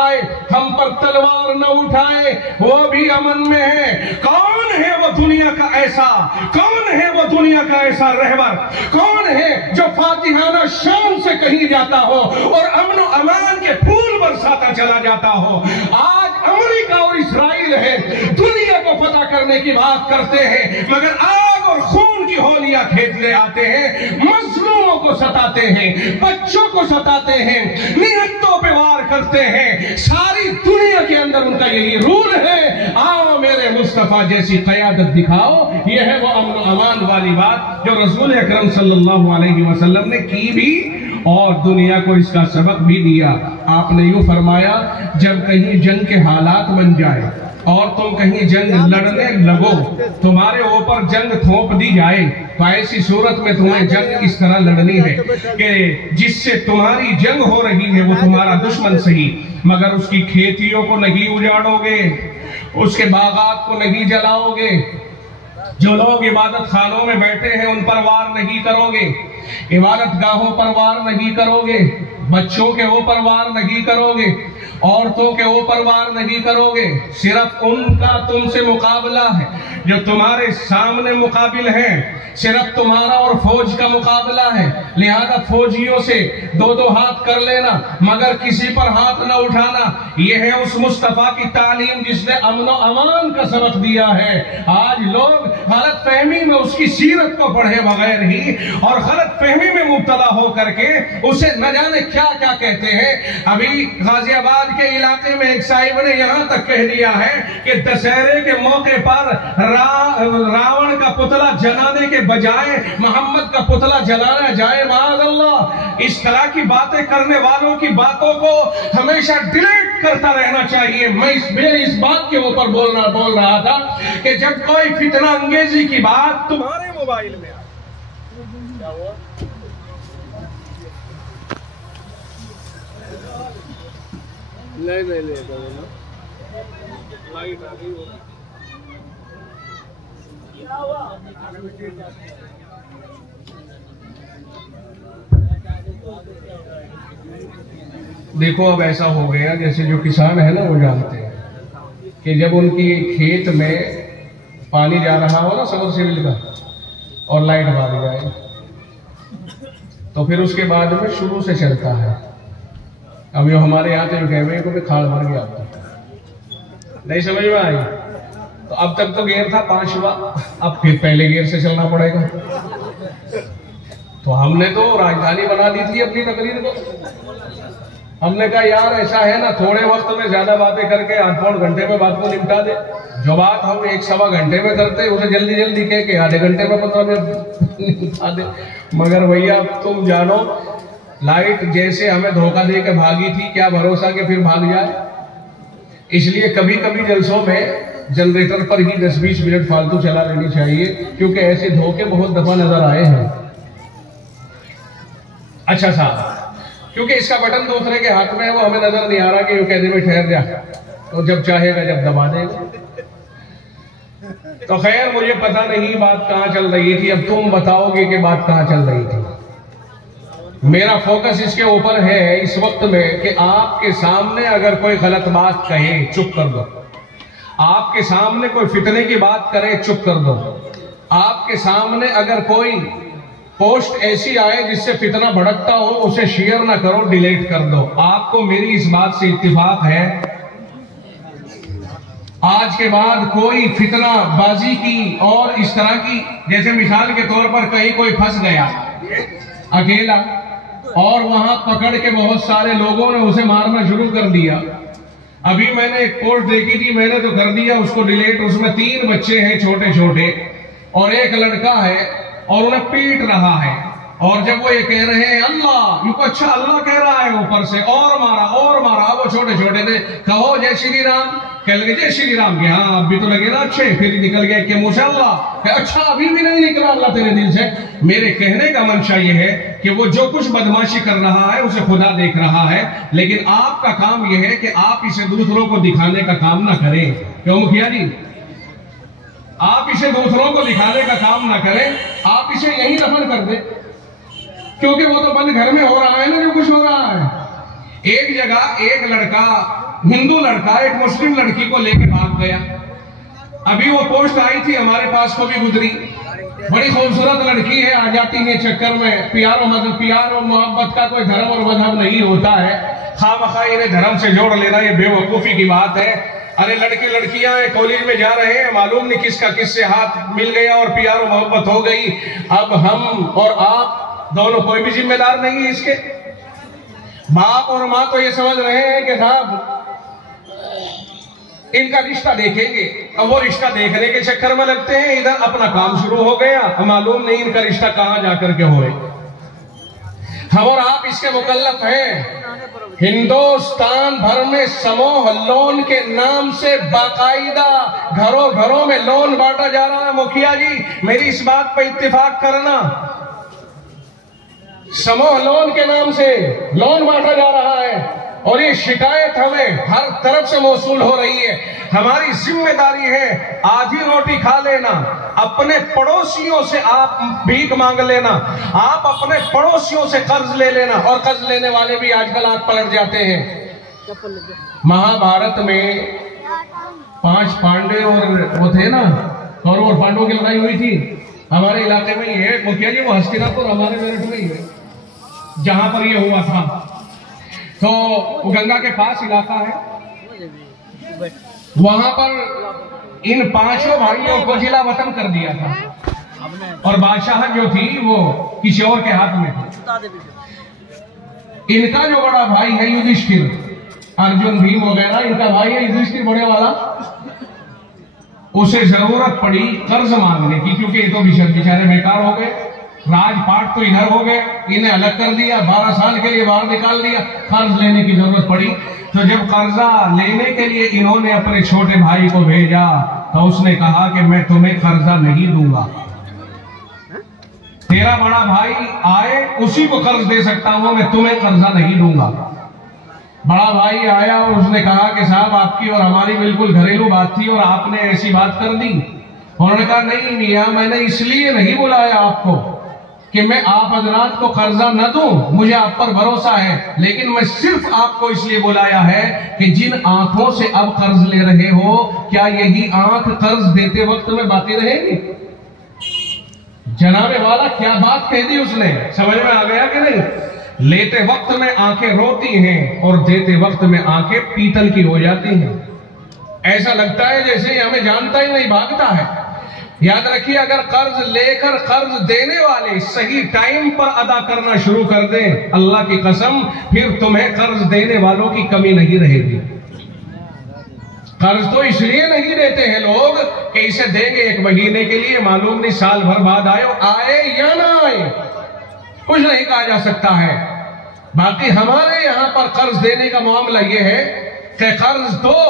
آئے، ہم پر تلوار نہ اٹھائے، وہ بھی امن میں ہے. کون ہے وہ دنیا کا ایسا، کون ہے وہ دنیا کا ایسا رہبر، کون ہے جو فاتحانہ شان سے کہیں جاتا ہو اور امن و امان کے پھول برساتا چلا جاتا ہو؟ آج امریکہ اور اسرائیل ہے، دنیا کو فتح کرنے کی بات کرتے ہیں مگر آگ اور خون کی ہولیاں کھیلتے آتے ہیں، مظلوموں کو ستاتے ہیں، بچوں کو ستاتے ہیں، نہتوں پہ وار کرتے ہیں. ساری دنیا کے اندر ان کا یہی رول ہے، آؤ میرے مصطفیٰ جیسی قیادت دکھاؤ. یہ ہے وہ امن و امان والی بات جو رسول اکرم صلی اللہ علیہ وسلم نے کی بھی اور دنیا کو اس کا سبق بھی دیا. آپ نے یوں فرمایا جب کہیں جنگ کے حالات بن جائے اور تم کہیں جنگ لڑنے لگو، تمہارے اوپر جنگ تھوپ دی جائے، تو ایسی صورت میں تمہیں جنگ اس طرح لڑنی ہے کہ جس سے تمہاری جنگ ہو رہی ہے وہ تمہارا دشمن صحیح مگر اس کی کھیتیوں کو نہیں اجاڑو گے، اس کے باغات کو نہیں جلاؤ گے، جو لوگ عبادت خانوں میں بیٹھے ہیں ان پر وار نہیں کرو گے، عبادت گاہوں پر وار نہیں کرو گے، بچوں کے اوپر وار نہیں کرو گے، عورتوں کے اوپر وار نہیں کرو گے. صرف ان کا تم سے مقابلہ ہے جو تمہارے سامنے مقابل ہیں، صرف تمہارا اور فوج کا مقابلہ ہے. لہذا فوجیوں سے دو ہاتھ کر لینا مگر کسی پر ہاتھ نہ اٹھانا. یہ ہے اس مصطفیٰ کی تعلیم جس نے امن و امان کا سبق دیا ہے. آج لوگ غلط فہمی میں اس کی سیرت کو پڑھے بغیر ہی اور غلط فہمی میں مبتلا ہو کر کے اسے نہ جانے کیا کیا کہتے ہیں. ابھی غازی آباد کے علاقے میں ایک صاحب نے یہاں تک کہہ دیا ہے کہ دشہرے کے موقع پر راون کا پتلا جلانے کے بجائے محمد کا پتلا جلانا جائے. معاذ اللہ، اس طرح کی باتیں کرنے والوں کی باتوں کو ہمیشہ ڈیلیٹ کرتا رہنا چاہیے. میں اس بات کے اوپر بول رہا تھا کہ جب کوئی فتنہ انگیزی کی بات تمہارے موبائل میں کیا ہوا؟ نہیں لائٹ آ گئی. دیکھو اب ایسا ہو گیا جیسے جو کسان ہے نا وہ جانتے ہیں کہ جب ان کی کھیت میں پانی جا رہا ہو نا سبمرسیبل کا اور لائٹ بھاگ جائے تو پھر اس کے بعد میں شروع سے چلتا ہے. اب یہ ہمارے یہاں تو کہوے کو بھی کھاڑ بھر گیا نہیں سمجھ میں آئی. تو اب تک تو گیئر تھا 5واں، اب پھر پہلے گیئر سے چلنا پڑے گا. تو ہم نے تو راجدھانی بنا دی تھی اپنی تقریر کو. ہم نے کہا یار ایسا ہے نا تھوڑے وقت میں زیادہ باتیں کر کے 8-9 گھنٹے میں بات کو نمٹا دے. جو بات ہم 1-1.25 گھنٹے میں کرتے اسے جلدی جلدی کہہ کے آدھے گھنٹے میں 15 منٹ نمٹا دے. مگر بھیا تم جانو لائٹ جیسے ہمیں دھوکہ دے کے بھاگی تھی، کیا بھروسہ کہ پھر بھاگ جائے. اس لیے کبھی کبھی جلسوں میں جنریٹر پر ہی 10-20 منٹ فالتو چلا لینی چاہیے کیونکہ ایسے دھوکے بہت دفعہ نظر آئے ہیں. اچھا صاحب، کیونکہ اس کا بٹن دوسرے کے ہاتھ میں ہے، وہ ہمیں نظر نہیں آ رہا کہ وہ کہتے میں ٹھہر جا، تو جب چاہے گا جب دبا دے گا. تو خیر مجھے پتہ نہیں بات کہاں چل رہی تھی، اب تم بتاؤ گے کہ بات کہاں چل رہی تھی. میرا فوکس اس کے اوپر ہے اس وقت میں کہ آپ کے سامنے اگر کوئی غلط بات کہے چپ کر دو، آپ کے سامنے کوئی فتنے کی بات کرے چپ کر دو، آپ کے سامنے اگر کوئی پوسٹ ایسی آئے جس سے فتنہ بھڑکتا ہو اسے شیئر نہ کرو، ڈیلیٹ کر دو. آپ کو میری اس بات سے اتفاق ہے؟ آج کے بعد کوئی فتنہ بازی کی اور اس طرح کی، جیسے مثال کے طور پر کہیں کوئی پھنس گیا اکیلا اور وہاں پکڑ کے بہت سارے لوگوں نے اسے مارنا شروع کر دیا. ابھی میں نے ایک پوسٹ دیکھی تھی، میں نے تو کر دیا اس کو ڈیلیٹ. اس میں 3 بچے ہیں چھوٹے چھوٹے، اور ایک لڑکا ہے اور انہیں پیٹ رہا ہے، اور جب وہ یہ کہہ رہے ہیں اللہ، یہ کو اچھا اللہ کہہ رہا ہے اوپر سے، اور مارا، وہ چھوٹے چھوٹے تھے، کہو جے شری رام، کہہ لگے جے شری رام کے، ہاں اب بھی تو لگے نا اچھے، پھر نکل گئے کہ ماشاءاللہ، کہ اچھا ابھی بھی نہیں نکلا اللہ تیرے دل سے۔ میرے کہنے کا منشا یہ ہے کہ وہ جو کچھ بدماشی کر رہا ہے اسے خدا دیکھ رہا ہے، لیکن آپ کا کام یہ ہے کہ آپ اسے دوسروں کو دکھانے کا کام نہ کریں۔ کیوں مکھیا جی؟ آپ اسے دوسروں کو دکھانے کا کام نہ کریں، آپ اسے یہیں دفن کر دیں، کیونکہ وہ تو بند گھر میں ہو رہا ہے نا جو کچھ ہو رہا ہے۔ ایک جگہ ایک لڑکا، ہندو لڑکا، ایک مسلم لڑکی کو لے کے بھاگ گیا۔ ابھی وہ پوسٹ آئی تھی ہمارے پاس کو بھی گزری، بڑی خوبصورت لڑکی ہے، آ جاتی ہے چکر میں، پیار و محبت کا کوئی دھرم اور مذہب نہیں ہوتا ہے، خواہ مخواہ انہیں دھرم سے جوڑ لینا یہ بے وقوفی کی بات ہے۔ ارے لڑکیاں کالج میں جا رہے ہیں، معلوم نہیں کس کا کس سے ہاتھ مل گیا اور پیار و محبت ہو گئی۔ اب ہم اور آپ دونوں کوئی بھی ذمہ دار نہیں ہے اس کے۔ باپ اور ماں تو یہ سمجھ رہے ہیں کہ صاحب ان کا رشتہ دیکھیں گے، اب وہ رشتہ دیکھنے کے چکر میں لگتے ہیں، ادھر اپنا کام شروع ہو گیا، معلوم نہیں ان کا رشتہ کہاں جا کر کے ہوئے۔ ہم اور آپ اس کے مکلف ہیں۔ ہندوستان بھر میں سموہ لون کے نام سے باقاعدہ گھروں میں لون بانٹا جا رہا ہے۔ مکھیا جی میری اس بات پہ اتفاق کرنا، سموہ لون کے نام سے لون بانٹا جا رہا ہے، اور یہ شکایت ہمیں ہر طرف سے موصول ہو رہی ہے۔ ہماری ذمہ داری ہے آدھی روٹی کھا لینا، اپنے پڑوسیوں سے آپ بھیک مانگ لینا، آپ اپنے پڑوسیوں سے قرض لے لینا، اور قرض لینے والے بھی آج کل ہاتھ پلٹ جاتے ہیں۔ مہابھارت میں 5 پانڈے اور وہ تھے نا، کورو اور پانڈوں کی لڑائی ہوئی تھی ہمارے علاقے میں، یہ ہے مکھیا جی وہ ہستیناپور ہمارے میرٹھ میں ہی ہے جہاں پر یہ ہوا تھا۔ تو گنگا کے پاس علاقہ ہے، وہاں پر ان 5 بھائیوں کو جلا وطن کر دیا تھا، اور بادشاہت جو تھی وہ کسی اور کے ہاتھ میں تھی۔ ان کا جو بڑا بھائی ہے یدھشٹھر، ارجن بھیم وغیرہ، ان کا بھائی ہے یدھشٹھر بڑے والا، اسے ضرورت پڑی قرض مانگنے کی، کیونکہ یہ تو بیچارے بیکار ہو گئے، راج پاٹ تو ادھر ہو گئے، انہیں الگ کر دیا، 12 سال کے لیے باہر نکال دیا، قرض لینے کی ضرورت پڑی۔ تو جب قرضہ لینے کے لیے انہوں نے اپنے چھوٹے بھائی کو بھیجا تو اس نے کہا کہ میں تمہیں قرضہ نہیں دوں گا، تیرا بڑا بھائی آئے اسی کو قرض دے سکتا ہوں، میں تمہیں قرضہ نہیں دوں گا۔ بڑا بھائی آیا اور اس نے کہا کہ صاحب آپ کی اور ہماری بالکل گھریلو بات تھی اور آپ نے ایسی بات کر دی۔ انہوں نے کہا نہیں میاں، میں نے اس لیے نہیں بلایا آپ کو کہ میں آپ حضرات کو قرضہ نہ دوں، مجھے آپ پر بھروسہ ہے، لیکن میں صرف آپ کو اس لیے بلایا ہے کہ جن آنکھوں سے اب قرض لے رہے ہو، کیا یہی آنکھ قرض دیتے وقت میں باقی رہے گی؟ جناب والا کیا بات کہہ دی اس نے، سمجھ میں آ گیا کہ نہیں؟ لیتے وقت میں آنکھیں روتی ہیں اور دیتے وقت میں آنکھیں پیتل کی ہو جاتی ہیں۔ ایسا لگتا ہے جیسے ہمیں جانتا ہی نہیں، بھاگتا ہے۔ یاد رکھیے اگر قرض لے کر قرض دینے والے صحیح ٹائم پر ادا کرنا شروع کر دیں، اللہ کی قسم پھر تمہیں قرض دینے والوں کی کمی نہیں رہے گی۔ قرض تو اس لیے نہیں دیتے ہیں لوگ کہ اسے دیں گے 1 مہینے کے لیے، معلوم نہیں سال بھر بعد آئے یا نہ آئے، کچھ نہیں کہا جا سکتا ہے۔ باقی ہمارے یہاں پر قرض دینے کا معاملہ یہ ہے کہ قرض دو،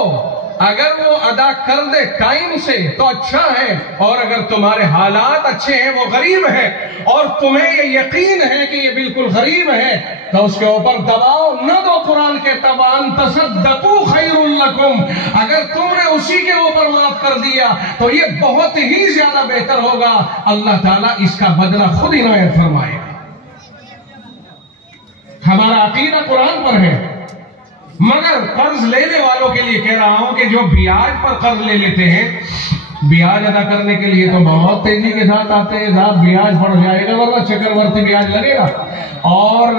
اگر وہ ادا کر دے ٹائم سے تو اچھا ہے، اور اگر تمہارے حالات اچھے ہیں، وہ غریب ہے اور تمہیں یہ یقین ہے کہ یہ بالکل غریب ہے، تو اس کے اوپر دباؤ نہ دو۔ قرآن کے تبان تصدقوا خیر لکم، اگر تم نے اسی کے اوپر معاف کر دیا تو یہ بہت ہی زیادہ بہتر ہوگا، اللہ تعالیٰ اس کا بدلہ خود عنایت فرمائے۔ ہمارا عقیدہ قرآن پر ہے، مگر قرض لینے والوں کے لیے کہہ رہا ہوں کہ جو بیاج پر قرض لے لیتے ہیں، بیاج ادا کرنے کے لیے تو بہت تیزی کے ساتھ آتے ہیں، صاحب بیاج بڑھ جائے گا ورنہ چکرورتی بیاج لگے گا، اور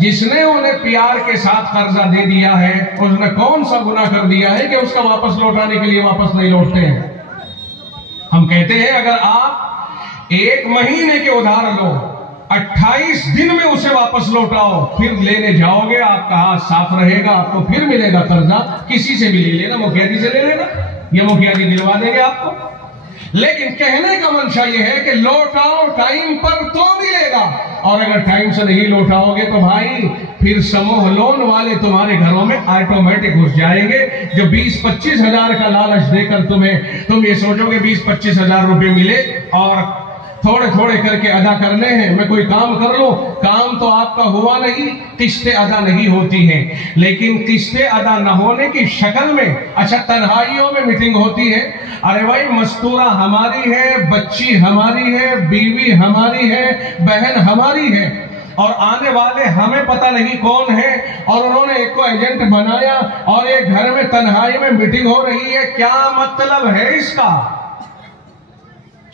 جس نے انہیں پیار کے ساتھ قرضہ دے دیا ہے اس نے کون سا گناہ کر دیا ہے کہ اس کا واپس لوٹانے کے لیے واپس نہیں لوٹتے ہیں۔ ہم کہتے ہیں اگر آپ 1 مہینے کے ادھار لو، 28 دن میں اسے واپس لوٹاؤ، پھر لینے جاؤ گے آپ کا ہاتھ صاف رہے گا، آپ کو پھر ملے گا قرضہ، کسی سے بھی لے لینا، مکھیا جی سے لے لینا، یا مکھیا جی دلوا دیں گے آپ کو۔ لیکن کہنے کا منشا یہ ہے کہ لوٹاؤ ٹائم پر تو ملے گا، اور اگر ٹائم سے نہیں لوٹاؤ گے تو بھائی پھر سموہ لون والے تمہارے گھروں میں آٹومیٹک گھس جائیں گے، جو 20-25 ہزار کا لالچ دے کر تم یہ سوچو گے 20-25 ہزار روپے ملے اور تھوڑے تھوڑے کر کے ادا کرنے ہیں، میں کوئی کام کر لوں، کام تو آپ کا ہوا نہیں، قسطیں ادا نہیں ہوتی ہیں۔ لیکن قسطیں ادا نہ ہونے کی شکل میں اچھا تنہائیوں میں میٹنگ ہوتی ہے، ارے بھائی مستورہ ہماری ہے، بچی ہماری ہے، بیوی ہماری ہے، بہن ہماری ہے، اور آنے والے ہمیں پتہ نہیں کون ہے، اور انہوں نے ایک کو ایجنٹ بنایا اور ایک گھر میں تنہائی میں میٹنگ ہو رہی ہے، کیا مطلب ہے اس کا؟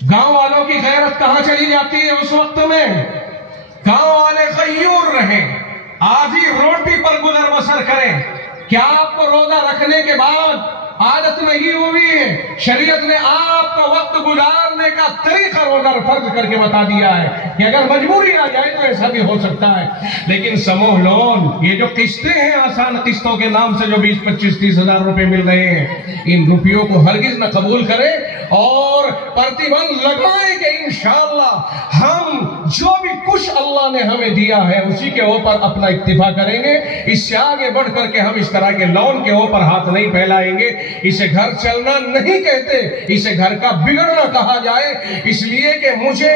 گاؤں والوں کی غیرت کہاں چلی جاتی ہے اس وقت میں؟ گاؤں والے غیور رہیں، آدھی روٹی پر گزر بسر کریں۔ کیا آپ کو روزہ رکھنے کے بعد عادت نہیں ہوئی ہے؟ شریعت نے آپ کا وقت گزارنے کا طریقہ روزہ فرض کر کے بتا دیا ہے کہ اگر مجبوری آ جائے تو ایسا بھی ہو سکتا ہے۔ لیکن سموہ لون، یہ جو قسطیں ہیں آسان قسطوں کے نام سے جو 20-25-30 ہزار روپے مل رہے ہیں، ان روپیوں کو ہرگز نہ قبول کریں اور پرتیبند لگائیں کہ انشاءاللہ ہم جو بھی کچھ اللہ نے ہمیں دیا ہے اسی کے اوپر اپنا اکتفا کریں گے۔ اس سے آگے بڑھ کر کے ہم اس طرح کے لون کے اوپر ہاتھ نہیں پھیلائیں گے۔ اسے گھر چلنا نہیں کہتے، اسے گھر کا بگڑنا کہا جائے، اس لیے کہ مجھے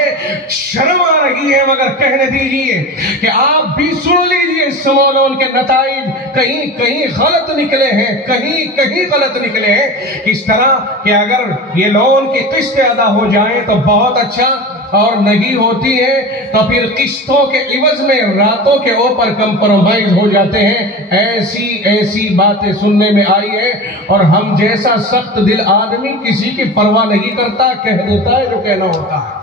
شرم آ رہی ہے مگر کہنے دیجئے کہ آپ بھی سن لیجئے اس سموہ لون کے نتائج کہیں کہیں غلط نکلے ہیں، کہیں کہیں غلط نکلے ہیں۔ کس طرح کہ اگر یہ لون کی قسطیں ادا ہو جائیں تو بہت اچھا، اور نہیں ہوتی ہے تو پھر قسطوں کے عوض میں راتوں کے اوپر کمپرومائز ہو جاتے ہیں۔ ایسی باتیں سننے میں آئی ہے، اور ہم جیسا سخت دل آدمی کسی کی پرواہ نہیں کرتا، کہہ دیتا ہے جو کہنا ہوتا ہے۔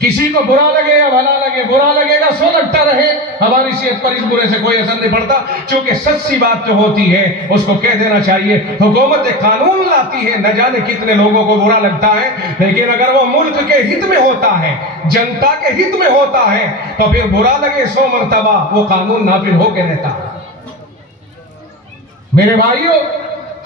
کسی کو برا لگے یا بھلا لگے، برا لگے گا سو لگتا رہے، ہماری صحت پر اس برے سے کوئی اثر نہیں پڑتا، چونکہ سچی بات جو ہوتی ہے اس کو کہہ دینا چاہیے۔ حکومت قانون لاتی ہے، نہ جانے کتنے لوگوں کو برا لگتا ہے، لیکن اگر وہ ملک کے ہت میں ہوتا ہے، جنتا کے ہت میں ہوتا ہے تو پھر برا لگے 100 مرتبہ وہ قانون نافذ ہو کے رہتا ہے۔ میرے بھائیوں،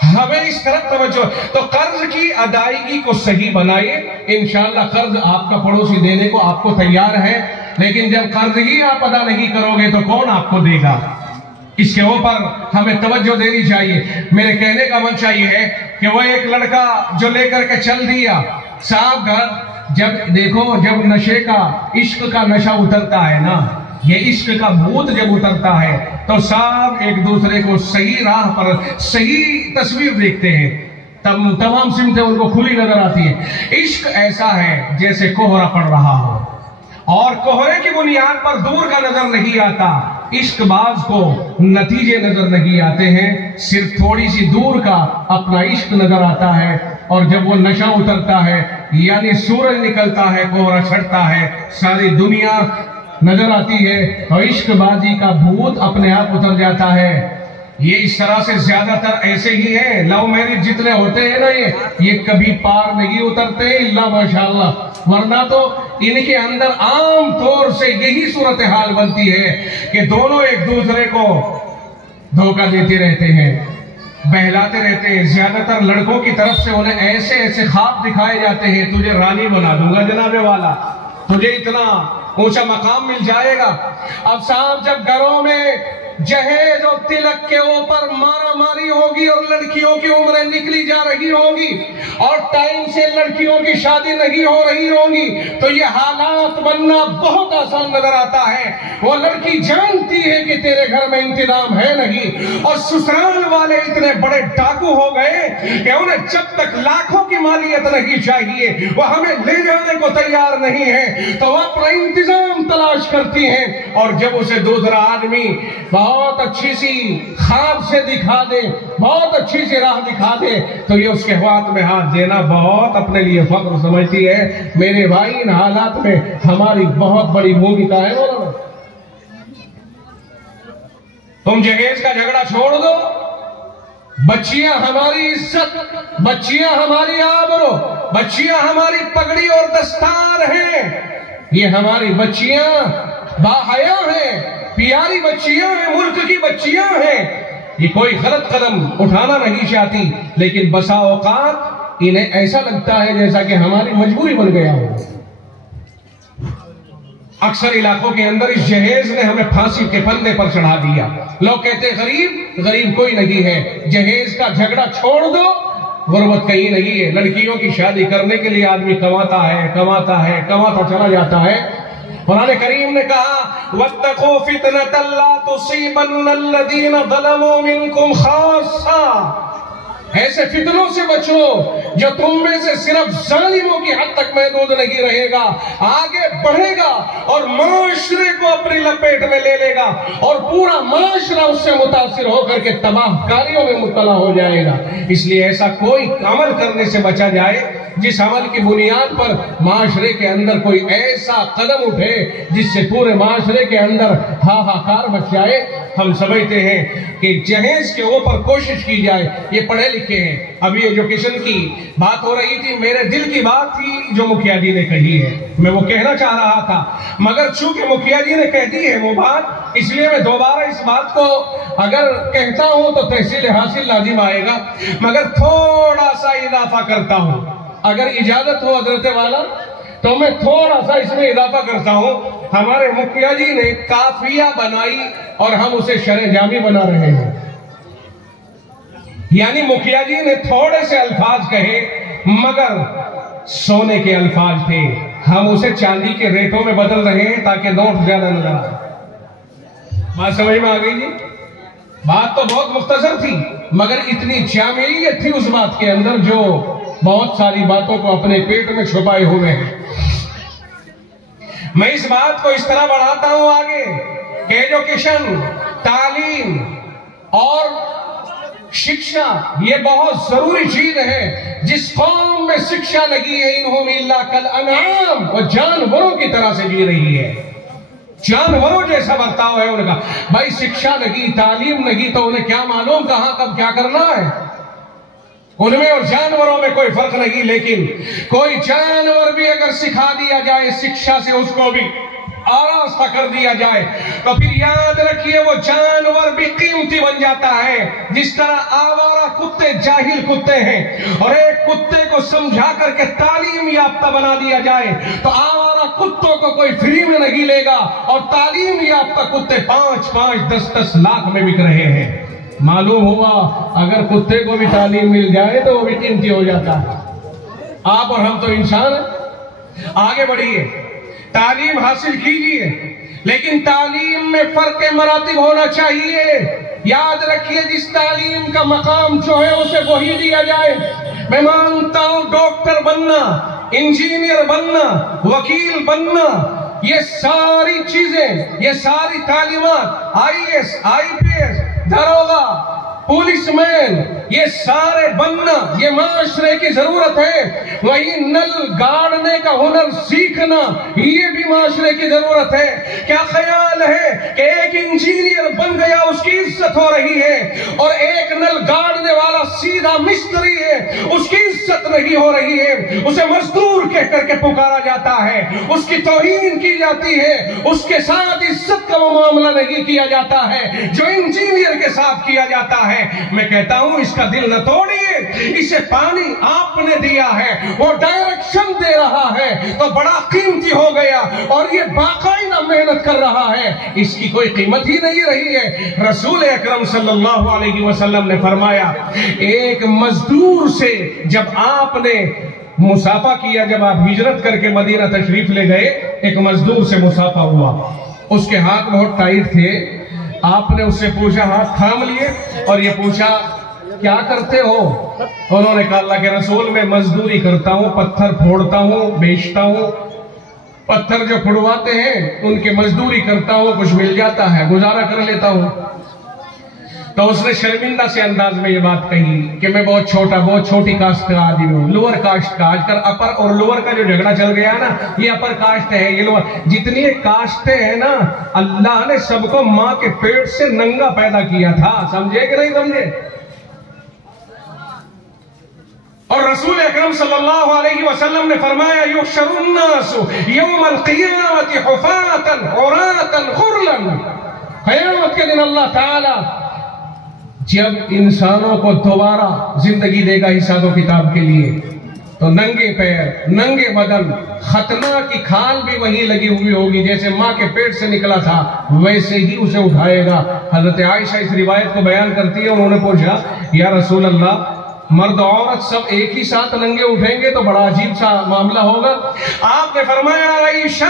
ہمیں اس طرف توجہ، تو قرض کی ادائیگی کو صحیح بنائیے، انشاءاللہ قرض آپ کا پڑوسی دینے کو آپ کو تیار ہے، لیکن جب قرض ہی آپ ادا نہیں کرو گے تو کون آپ کو دے گا؟ اس کے اوپر ہمیں توجہ دینی چاہیے۔ میرے کہنے کا منشا یہ ہے کہ وہ ایک لڑکا جو لے کر کے چل دیا صاحب گھر، جب دیکھو جب نشے کا، عشق کا نشہ اترتا ہے نا، یہ عشق کا بھوت جب اترتا ہے تو صاحب ایک دوسرے کو صحیح راہ پر صحیح تصویر دیکھتے ہیں، تمام سمتیں ان کو کھلی نظر آتی ہیں۔ عشق ایسا ہے جیسے کوہرا پڑ رہا ہو، اور کوہرے کی بنیاد پر دور کا نظر نہیں آتا، عشق باز کو نتیجے نظر نہیں آتے ہیں، صرف تھوڑی سی دور کا اپنا عشق نظر آتا ہے، اور جب وہ نشہ اترتا ہے یعنی سورج نکلتا ہے، کوہرا چھٹتا ہے، ساری دنیا نظر آتی ہے اور عشق بازی کا بھوت اپنے آپ اتر جاتا ہے۔ یہ اس طرح سے زیادہ تر ایسے ہی ہیں، لو میرج جتنے ہوتے ہیں نا یہ کبھی پار نہیں اترتے اللہ ماشاءاللہ، ورنہ تو ان کے اندر عام طور سے یہی صورتحال بنتی ہے کہ دونوں ایک دوسرے کو دھوکہ دیتے رہتے ہیں، بہلاتے رہتے ہیں۔ زیادہ تر لڑکوں کی طرف سے انہیں ایسے ایسے خواب دکھائے جاتے ہیں، تجھے رانی بنا دوں گا جناب والا، تجھے اتنا اونچا مقام مل جائے گا۔ اب صاحب جب گھروں میں جہیز اور تلک کے اوپر مارا ماری ہوگی اور لڑکیوں کی عمریں نکلی جا رہی ہوں گی اور ٹائم سے لڑکیوں کی شادی نہیں ہو رہی ہوں گی تو یہ حالات بننا بہت آسان نظر آتا ہے۔ وہ لڑکی جانتی ہے کہ تیرے گھر میں انتظام ہے نہیں، اور سسرال والے اتنے بڑے ڈاکو ہو گئے کہ انہیں جب تک لاکھوں کی مالیت نہیں چاہیے وہ ہمیں لے جانے کو تیار نہیں ہے، تو وہ اپنا انتظام تلاش کرتی ہیں، اور جب اسے دوسرا آدمی بہت اچھی سی خواب سے دکھا دے، بہت اچھی سی راہ دکھا دے تو یہ اس کے ہاتھ میں ہاتھ دینا بہت اپنے لیے فخر سمجھتی ہے۔ میرے بھائی ان حالات میں ہماری بہت بڑی بھومکا ہے۔ مولانا تم جہیز کا جھگڑا چھوڑ دو، بچیاں ہماری عزت، بچیاں ہماری آبرو، بچیاں ہماری پگڑی اور دستار ہیں، یہ ہماری بچیاں باحیا ہیں، پیاری بچیاں ہیں، ملک کی بچیاں ہیں، یہ کوئی غلط قدم اٹھانا نہیں چاہتی، لیکن بسا اوقات انہیں ایسا لگتا ہے جیسا کہ ہماری مجبوری بن گیا ہو۔ اکثر علاقوں کے اندر اس جہیز نے ہمیں پھانسی کے پھندے پر چڑھا دیا۔ لوگ کہتے غریب غریب کوئی نہیں ہے، جہیز کا جھگڑا چھوڑ دو، غربت کہیں نہیں ہے۔ لڑکیوں کی شادی کرنے کے لیے آدمی کماتا چلا جاتا ہے۔ قرآن کریم نے کہا وَاتَّقُوا فِتْنَةً لَا تُصِيبَنَّ الَّذِينَ ظَلَمُوا مِنْكُمْ خَاصَّةً، ایسے فتنوں سے بچو جو تم میں سے صرف ظالموں کی حد تک محدود نہیں رہے گا، آگے بڑھے گا اور معاشرے کو اپنی لپیٹ میں لے لے گا، اور پورا معاشرہ اس سے متاثر ہو کر کے تباہ کاریوں میں مبتلا ہو جائے گا۔ اس لیے ایسا کوئی عمل کرنے سے بچا جائے جس عمل کی بنیاد پر معاشرے کے اندر کوئی ایسا قدم اٹھے جس سے پورے معاشرے کے اندر ہاہاکار مچ جائے۔ ہم سمجھتے ہیں کہ جہیز کے اوپر کوشش کی جائے، یہ پڑھے لکھے ہیں۔ ابھی ایجوکیشن کی بات ہو رہی تھی، میرے دل کی بات تھی جو مکھیا جی نے کہی ہے، میں وہ کہنا چاہ رہا تھا، مگر چونکہ مکھیا جی نے کہہ دی ہے وہ بات، اس لیے میں دوبارہ اس بات کو اگر کہتا ہوں تو تحصیل حاصل لازم آئے گا، مگر تھوڑا سا اضافہ کرتا ہوں۔ اگر اجازت ہو حضرت والا تو میں تھوڑا سا اس میں اضافہ کرتا ہوں۔ ہمارے مکھیا جی نے قافیہ بنائی اور ہم اسے شرح جامی بنا رہے ہیں، یعنی مکھیا جی نے تھوڑے سے الفاظ کہے مگر سونے کے الفاظ تھے، ہم اسے چاندی کے ریٹوں میں بدل رہے ہیں تاکہ نوٹ زیادہ نظر آئے۔ بات سمجھ میں آ گئی جی؟ بات تو بہت مختصر تھی مگر اتنی جامعیت تھی اس بات کے اندر جو بہت ساری باتوں کو اپنے پیٹ میں چھپائے ہوئے ہیں۔ میں اس بات کو اس طرح بڑھاتا ہوں آگے کہ ایجوکیشن، تعلیم اور شکشا یہ بہت ضروری چیز ہے۔ جس قوم میں شکشا لگی ہے انہم الا کالانعام، وہ جانوروں کی طرح سے جی رہی ہے، جانوروں جیسا برتاؤ ہے ان کا۔ بھائی شکشا لگی، تعلیم لگی تو انہیں کیا معلوم کہاں کب کیا کرنا ہے؟ ان میں اور جانوروں میں کوئی فرق نہیں، لیکن کوئی جانور بھی اگر سکھا دیا جائے شکشا سے، اس کو بھی آراستہ کر دیا جائے تو پھر یاد رکھیے وہ جانور بھی قیمتی بن جاتا ہے۔ جس طرح آوارہ کتے جاہل کتے ہیں اور ایک کتے کو سمجھا کر کے تعلیم یافتہ بنا دیا جائے تو آوارہ کتوں کو کوئی فری میں نہیں لے گا، اور تعلیم یافتہ کتے 5-5 10-10 لاکھ میں بک رہے ہیں۔ معلوم ہوا اگر کتے کو بھی تعلیم مل جائے تو وہ بھی قیمتی ہو جاتا ہے۔ آپ اور ہم تو انسان ہیں، آگے بڑھیے، تعلیم حاصل کیجئے، لیکن تعلیم میں فرق مراتب ہونا چاہیے۔ یاد رکھیے جس تعلیم کا مقام جو ہے اسے وہی دیا جائے۔ میں مانتا ہوں ڈاکٹر بننا، انجینئر بننا، وکیل بننا، یہ ساری چیزیں، یہ ساری تعلیمات، IAS IPS داروغہ، پولیس مین، یہ سارے بننا یہ معاشرے کی ضرورت ہے۔ وہی نل گاڑنے کا ہنر سیکھنا یہ بھی معاشرے کی ضرورت ہے۔ کیا خیال ہے کہ ایک انجینئر بن گیا اس کی عزت ہو رہی ہے اور ایک نل گاڑنے والا سیدھا مستری ہے اس کی عزت نہیں ہو رہی ہے؟ اسے مزدور کہہ کر کے پکارا جاتا ہے، اس کی توہین کی جاتی ہے، اس کے ساتھ عزت کا وہ معاملہ نہیں کیا جاتا ہے جو انجینئر کے ساتھ کیا جاتا ہے۔ میں کہتا ہوں اس کا دل نہ توڑیے، اسے پانی آپ نے دیا ہے، وہ ڈائریکشن دے رہا ہے تو بڑا قیمتی ہو گیا، اور یہ باقاعدہ محنت کر رہا ہے، اس کی کوئی قیمت ہی نہیں رہی ہے۔ رسول اکرم صلی اللہ علیہ وسلم نے فرمایا ایک مزدور سے جب آپ نے مسافہ کیا، جب آپ ہجرت کر کے مدینہ تشریف لے گئے، ایک مزدور سے مسافہ ہوا، اس کے ہاتھ بہت ٹائٹ تھے، آپ نے اس سے پوچھا، ہاتھ تھام لیے اور یہ پوچھا کیا کرتے ہو؟ انہوں نے کہا اللہ کے رسول میں مزدوری کرتا ہوں، پتھر پھوڑتا ہوں، بیچتا ہوں، پتھر جو پھڑواتے ہیں ان کے مزدوری کرتا ہوں، کچھ مل جاتا ہے، گزارا کر لیتا ہوں۔ تو اس نے شرمندہ سے انداز میں یہ بات کہی کہ میں بہت چھوٹی کاسٹ کا آدمی ہوں، لوور کاسٹ کا۔ آج کل اپر اور لوور کا جو جھگڑا چل گیا نا، یہ اپر کاسٹ ہے، یہ لوور، جتنی کاسٹیں ہیں نا، اللہ نے سب کو ماں کے پیٹ سے ننگا پیدا کیا تھا، سمجھے کہ نہیں سمجھے؟ اور رسول اکرم صلی اللہ علیہ وسلم نے فرمایا یحشر الناس یوم القیامت حفاة عراة غرلا، قیامت کے دن اللہ تعالی جب انسانوں کو دوبارہ زندگی دے گا حساب و کتاب کے لیے تو ننگے پیر ننگے بدن ختنہ کی کھال بھی وہیں لگی ہوئی ہوگی، جیسے ماں کے پیٹ سے نکلا تھا ویسے ہی اسے اٹھائے گا۔ حضرت عائشہ اس روایت کو بیان کرتی ہے، انہوں نے پوچھا یا رسول اللہ مرد عورت سب ایک ہی ساتھ ننگے اٹھیں گے تو بڑا عجیب سا معاملہ ہوگا۔ آپ نے فرمایا عائشہ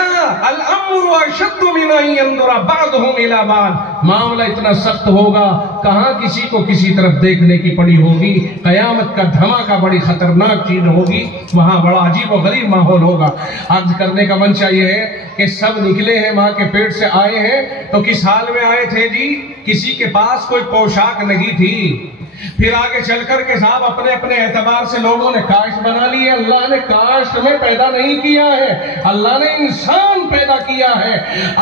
الامر اشد من ان ينظر بعضهم الى بعض، معاملہ اتنا سخت ہوگا کہاں کسی کو کسی طرف دیکھنے کی پڑی ہوگی، قیامت کا دھماکہ بڑی خطرناک چیز ہوگی، وہاں بڑا عجیب و غریب ماحول ہوگا۔ عرض کرنے کا منشا یہ ہے کہ سب نکلے ہیں ماں کے پیٹ سے آئے ہیں تو کس حال میں آئے تھے جی؟ کسی کے پاس کوئی پوشاک نہیں تھی، پھر آگے چل کر کے صاحب اپنے اپنے اعتبار سے لوگوں نے کاشت بنا لی ہے۔ اللہ نے کاشت میں پیدا نہیں کیا ہے، اللہ نے انسان پیدا کیا ہے۔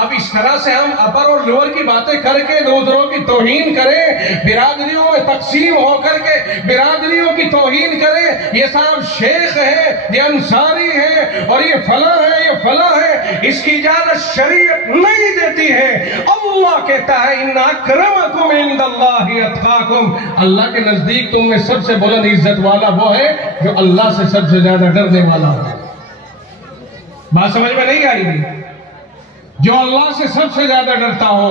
اب اس طرح سے ہم اپر اور لوور کی باتیں کر کے دوسروں کی توہین کریں، برادریوں میں تقسیم ہو کر کے برادریوں کی توہین کریں، یہ صاحب شیخ ہے، یہ انصاری ہے اور یہ فلاں ہے، یہ فلاں ہے، اس کی اجازت شریعت نہیں دیتی ہے۔ اللہ کہتا ہے ان اکرمکم عند اللہ اتقاکم، اللہ کے نزدیک تم میں سب سے بلند عزت والا وہ ہے جو اللہ سے سب سے زیادہ ڈرنے والا ہو۔ بات سمجھ میں نہیں آئی گی؟ جو اللہ سے سب سے زیادہ ڈرتا ہو،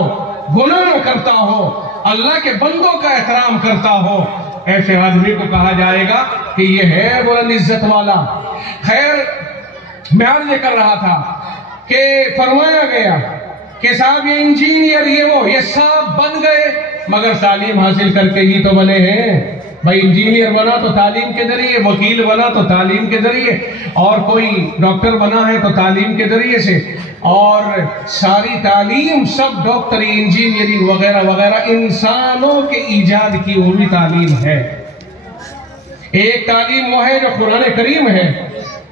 گناہ نہ کرتا ہو، اللہ کے بندوں کا احترام کرتا ہو، ایسے آدمی کو کہا جائے گا کہ یہ ہے بلند عزت والا۔ خیر میں عرض کر رہا تھا کہ فرمایا گیا کہ صاحب یہ انجینئر یہ سب بن گئے مگر تعلیم حاصل کر کے ہی تو بنے ہیں۔ بھائی انجینئر بنا تو تعلیم کے ذریعے، وکیل بنا تو تعلیم کے ذریعے، اور کوئی ڈاکٹر بنا ہے تو تعلیم کے ذریعے سے، اور ساری تعلیم سب ڈاکٹری انجینئرنگ وغیرہ وغیرہ انسانوں کے ایجاد کی ہوئی تعلیم ہے۔ ایک تعلیم وہ ہے جو قرآن کریم ہے،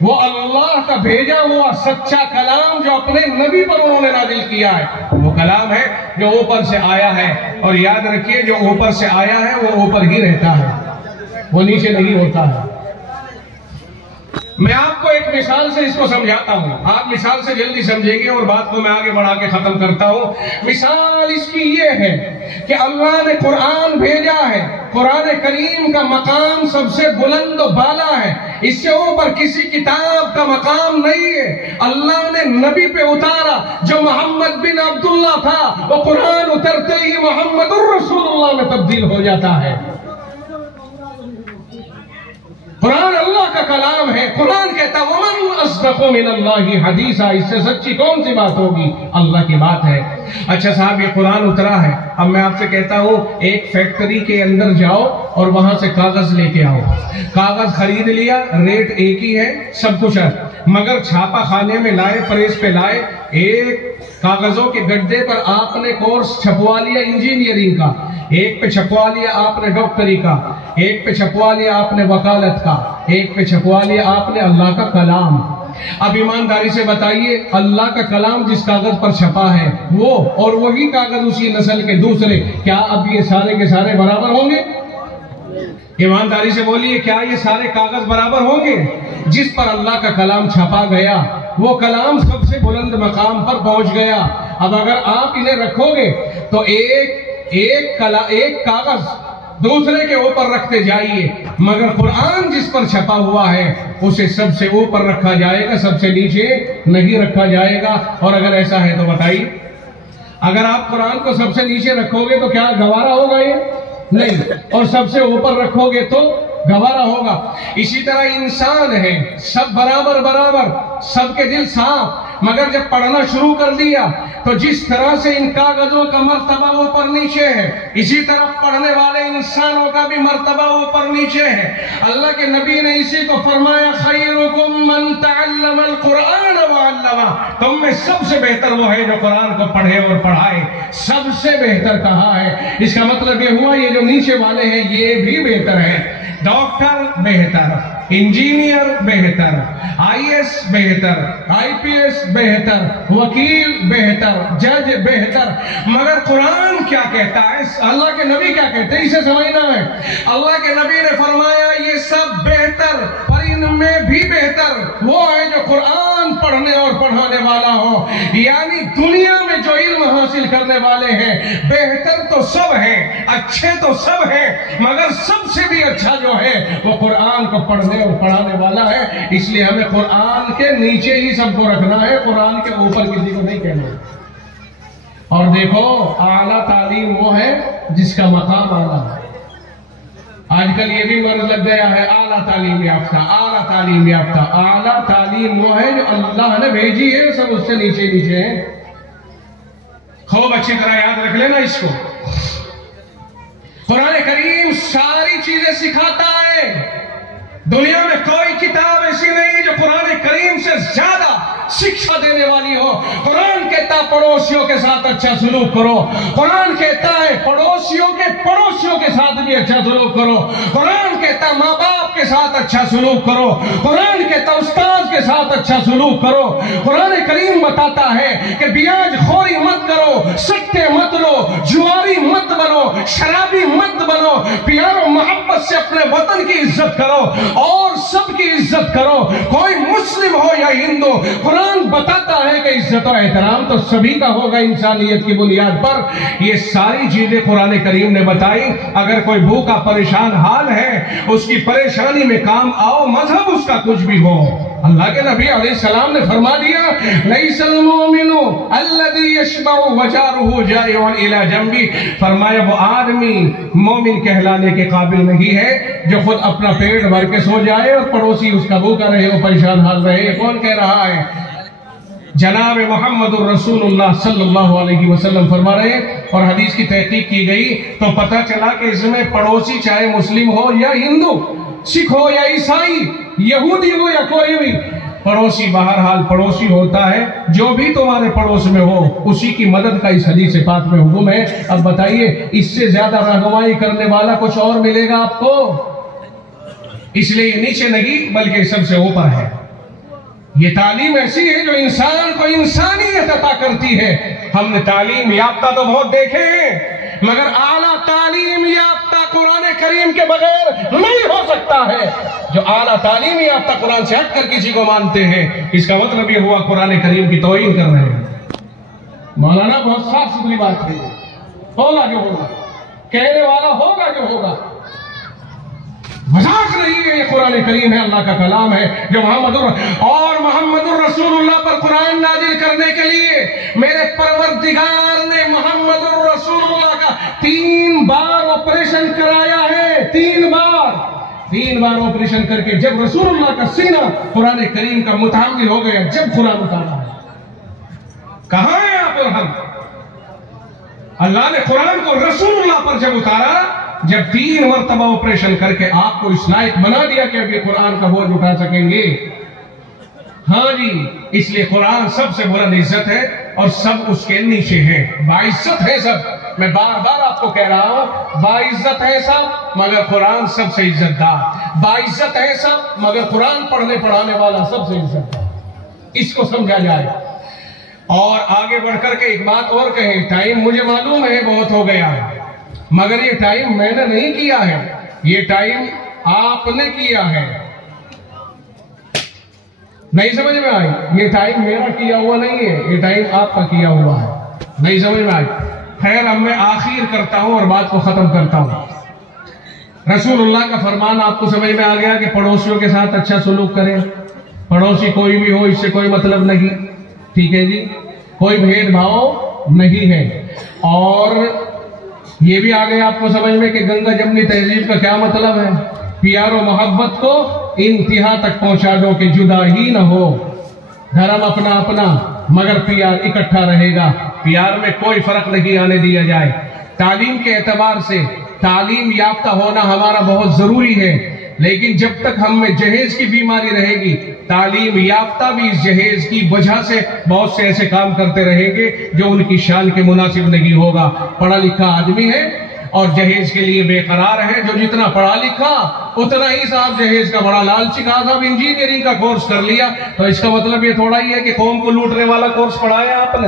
وہ اللہ کا بھیجا ہوا سچا کلام جو اپنے نبی پر انہوں نے نازل کیا ہے، وہ کلام ہے جو اوپر سے آیا ہے، اور یاد رکھیے جو اوپر سے آیا ہے وہ اوپر ہی رہتا ہے، وہ نیچے نہیں ہوتا ہے۔ میں آپ کو ایک مثال سے اس کو سمجھاتا ہوں، آپ مثال سے جلدی سمجھیں گے اور بات کو میں آگے بڑھا کے ختم کرتا ہوں۔ مثال اس کی یہ ہے کہ اللہ نے قرآن بھیجا ہے، قرآن کریم کا مقام سب سے بلند و بالا ہے، اس سے اوپر کسی کتاب کا مقام نہیں ہے۔ اللہ نے نبی پہ اتارا جو محمد بن عبداللہ تھا، وہ قرآن اترتے ہی محمد الرسول اللہ میں تبدیل ہو جاتا ہے۔ قرآن اللہ کا کلام ہے، قرآن کہتا وَمَنْ أَصْدَقُ مِنَ اللَّهِ حَدِيثًا، اس سے سچی کون سی بات ہوگی؟ اللہ کی بات ہے۔ اچھا صاحب یہ قرآن اترا ہے، اب میں آپ سے کہتا ہوں ایک فیکٹری کے اندر جاؤ اور وہاں سے کاغذ لے کے آؤ، کاغذ خرید لیا، ریٹ ایک ہی ہے، سب کچھ ہے، مگر چھاپا خانے میں لائے، پریس پہ لائے، ایک کاغذوں کے گڈے پر آپ نے کورس چھپوا لیا انجینئرنگ کا، ایک پہ چھپوا لیا آپ نے ڈاکٹری کا، ایک پہ چھپوا لیا آپ نے وکالت کا، ایک پہ چھپوا لیا آپ نے اللہ کا کلام۔ اب ایمانداری سے بتائیے اللہ کا کلام جس کاغذ پر چھپا ہے وہ اور وہی کاغذ اسی نسل کے دوسرے، کیا اب یہ سارے کے سارے برابر ہوں گے؟ ایمانداری سے بولیے کیا یہ سارے کاغذ برابر ہوں گے؟ جس پر اللہ کا کلام چھپا گیا وہ کلام سب سے بلند مقام پر پہنچ گیا۔ اب اگر آپ انہیں رکھو گے تو ایک کاغذ دوسرے کے اوپر رکھتے جائیے، مگر قرآن جس پر چھپا ہوا ہے اسے سب سے اوپر رکھا جائے گا، سب سے نیچے نہیں رکھا جائے گا۔ اور اگر ایسا ہے تو بتائیے، اگر آپ قرآن کو سب سے نیچے رکھو گے تو کیا گوارا ہوگا؟ یہ نہیں، اور سب سے اوپر رکھو گے تو گوارا ہوگا۔ اسی طرح انسان ہے، سب برابر، سب کے دل صاف، مگر جب پڑھنا شروع کر دیا تو جس طرح سے ان کاغذوں کا مرتبہ اوپر نیچے ہے، اسی طرح پڑھنے والے انسانوں کا بھی مرتبہ اوپر نیچے ہے۔ اللہ کے نبی نے اسی کو فرمایا خیرکم من تعلم القرآن وعلمہ، تم میں سب سے بہتر وہ ہے جو قرآن کو پڑھے اور پڑھائے، سب سے بہتر کہا ہے۔ اس کا مطلب یہ ہوا یہ جو نیچے والے ہیں یہ بھی بہتر ہے۔ ڈاکٹر بہتر، انجینئر بہتر، آئی ایس بہتر، آئی پی ایس بہتر، وکیل بہتر، جج بہتر، مگر قرآن کیا کہتا ہے؟ اللہ کے نبی کیا کہتے ہیں؟ اسے سمجھنا ہے۔ اللہ کے نبی نے فرمایا یہ سب بہتر، پر ان میں بھی بہتر وہ ہے جو قرآن پڑھنے پڑھنے اور پڑھانے والا ہو. یعنی دنیا میں جو علم حاصل کرنے والے ہیں بہتر تو سب ہیں, اچھے تو سب ہیں, مگر سب سے بھی اچھا جو ہے وہ قرآن کو پڑھنے اور پڑھانے والا ہے. اس لیے ہمیں قرآن کے نیچے ہی سب کو رکھنا ہے, قرآن کے اوپر کسی کو نہیں کہنا. اور دیکھو اعلیٰ تعلیم وہ ہے جس کا مقام اعلیٰ ہے. آج کل یہ بھی مرض لگ گیا ہے اعلیٰ تعلیم یافتہ, اعلیٰ تعلیم یافتہ. اعلیٰ تعلیم وہ ہے جو اللہ نے بھیجی ہے, سب اس سے نیچے نیچے ہیں. خوب اچھی طرح یاد رکھ لینا اس کو. قرآن کریم ساری چیزیں سکھاتا ہے. دنیا میں کوئی کتاب ایسی نہیں جو قرآن کریم سے زیادہ شکشا دینے والی ہو. قرآن کہتا پڑوسیوں کے ساتھ اچھا سلوک کرو. قرآن کہتا ہے پڑوسیوں کے ساتھ بھی اچھا سلوک کرو. قرآن کہتا ماں باپ کے ساتھ اچھا سلوک کرو. قرآن کہتا استاد کے ساتھ اچھا سلوک کرو. قرآن کریم بتاتا ہے کہ بیاج خوری مت کرو, سٹے مت لو, جواری مت بنو, شرابی مت بنو. پیار و محبت سے اپنے وطن کی عزت کرو اور سب کی عزت کرو, کوئی مسلم ہو یا ہندو. قرآن بتاتا ہے کہ عزت و احترام تو سبھی کا ہوگا انسانیت کی بنیاد پر. یہ ساری چیزیں قرآن کریم نے بتائی. اگر کوئی بھوکا پریشان حال ہے, اس کی پریشانی میں کام آؤ, مذہب اس کا کچھ بھی ہو. اللہ کے نبی علیہ السلام نے فرما دیا لیس المؤمن الذی یشبع وجارہ جائع الی جنبہ. فرمایا وہ آدمی مومن کہلانے کے قابل نہیں ہے جو خود اپنا پیٹ بھر کے سو جائے اور پڑوسی اس کا بھوکا رہے, وہ پریشان حال رہے. یہ کون کہہ رہا ہے؟ جناب محمد الرسول اللہ صلی اللہ علیہ وسلم فرما رہے ہیں. اور حدیث کی تحقیق کی گئی تو پتہ چلا کہ اس میں پڑوسی چاہے مسلم ہو یا ہندو, سکھ ہو یا عیسائی, یہودی ہو یا کوئی بھی, پڑوسی بہرحال پڑوسی ہوتا ہے. جو بھی تمہارے پڑوس میں ہو اسی کی مدد کا اس حدیث پاک میں حکم ہے. اب بتائیے اس سے زیادہ رہنمائی کرنے والا کچھ اور ملے گا آپ کو؟ اس لیے یہ نیچے نہیں بلکہ سب سے اوپر ہے. یہ تعلیم ایسی ہے جو انسان کو انسانیت عطا کرتی ہے. ہم نے تعلیم یافتہ تو بہت دیکھے ہیں, مگر اعلیٰ تعلیم یافتہ قرآن کریم کے بغیر نہیں ہو سکتا ہے. جو اعلیٰ تعلیم یافتہ قرآن سے ہٹ کر کسی کو مانتے ہیں, اس کا مطلب یہ ہوا قرآن کریم کی توہین کر رہے ہیں. مولانا بہت صاف ستھری بات ہے, ہوگا جو ہوگا, کہنے والا ہوگا جو ہوگا. مذاق نہیں ہے, یہ قرآن کریم ہے, اللہ کا کلام ہے جو محمد الرسول اللہ پر قرآن نازل کرنے کے لیے میرے پروردگار نے محمد الرسول اللہ کا 3 بار آپریشن کرایا ہے. 3 بار آپریشن کر کے جب رسول اللہ کا سینہ قرآن کریم کا متحمل ہو گیا, جب قرآن اتارا ہے. کہاں ہے آپ اور ہم؟ اللہ نے قرآن کو رسول اللہ پر جب اتارا, جب 3 مرتبہ آپریشن کر کے آپ کو اس لائق بنا دیا کہ اب یہ قرآن کا بوجھ اٹھا سکیں گے. ہاں جی, اس لیے قرآن سب سے بلند عزت ہے اور سب اس کے نیچے ہیں. باعزت ہے سب, میں بار بار آپ کو کہہ رہا ہوں, باعزت ہے سب مگر قرآن سب سے عزت دار. باعزت ہے سب مگر قرآن پڑھنے پڑھانے والا سب سے عزت دار. اس کو سمجھا جائے. اور آگے بڑھ کر کے ایک بات اور کہیں, ٹائم مجھے معلوم ہے بہت ہو گیا ہے, مگر یہ ٹائم میں نے نہیں کیا ہے, یہ ٹائم آپ نے کیا ہے. نہیں سمجھ میں آئی؟ یہ ٹائم میرا کیا ہوا نہیں ہے, یہ ٹائم آپ کا کیا ہوا ہے. نہیں سمجھ میں آئی؟ خیر, اب میں آخر کرتا ہوں اور بات کو ختم کرتا ہوں. رسول اللہ کا فرمان آپ کو سمجھ میں آ گیا کہ پڑوسیوں کے ساتھ اچھا سلوک کریں. پڑوسی کوئی بھی ہو, اس سے کوئی مطلب نہیں, ٹھیک ہے جی, کوئی بھید بھاؤ نہیں ہے. اور یہ بھی آگے آپ کو سمجھ میں کہ گنگا جمنی تہذیب کا کیا مطلب ہے. پیار و محبت کو انتہا تک پہنچا دو کہ جدا ہی نہ ہو. دھرم اپنا اپنا مگر پیار اکٹھا رہے گا. پیار میں کوئی فرق نہیں آنے دیا جائے. تعلیم کے اعتبار سے تعلیم یافتہ ہونا ہمارا بہت ضروری ہے, لیکن جب تک ہم میں جہیز کی بیماری رہے گی, تعلیم یافتہ بھی اس جہیز کی وجہ سے بہت سے ایسے کام کرتے رہیں گے جو ان کی شان کے مناسب نہیں ہوگا. پڑھا لکھا آدمی ہے اور جہیز کے لیے بے قرار ہے. جو جتنا پڑھا لکھا اتنا ہی صاحب جہیز کا بڑا لالچی. کہا صاحب انجینئرنگ کا کورس کر لیا تو اس کا مطلب یہ تھوڑا ہی ہے کہ قوم کو لوٹنے والا کورس پڑھایا آپ نے.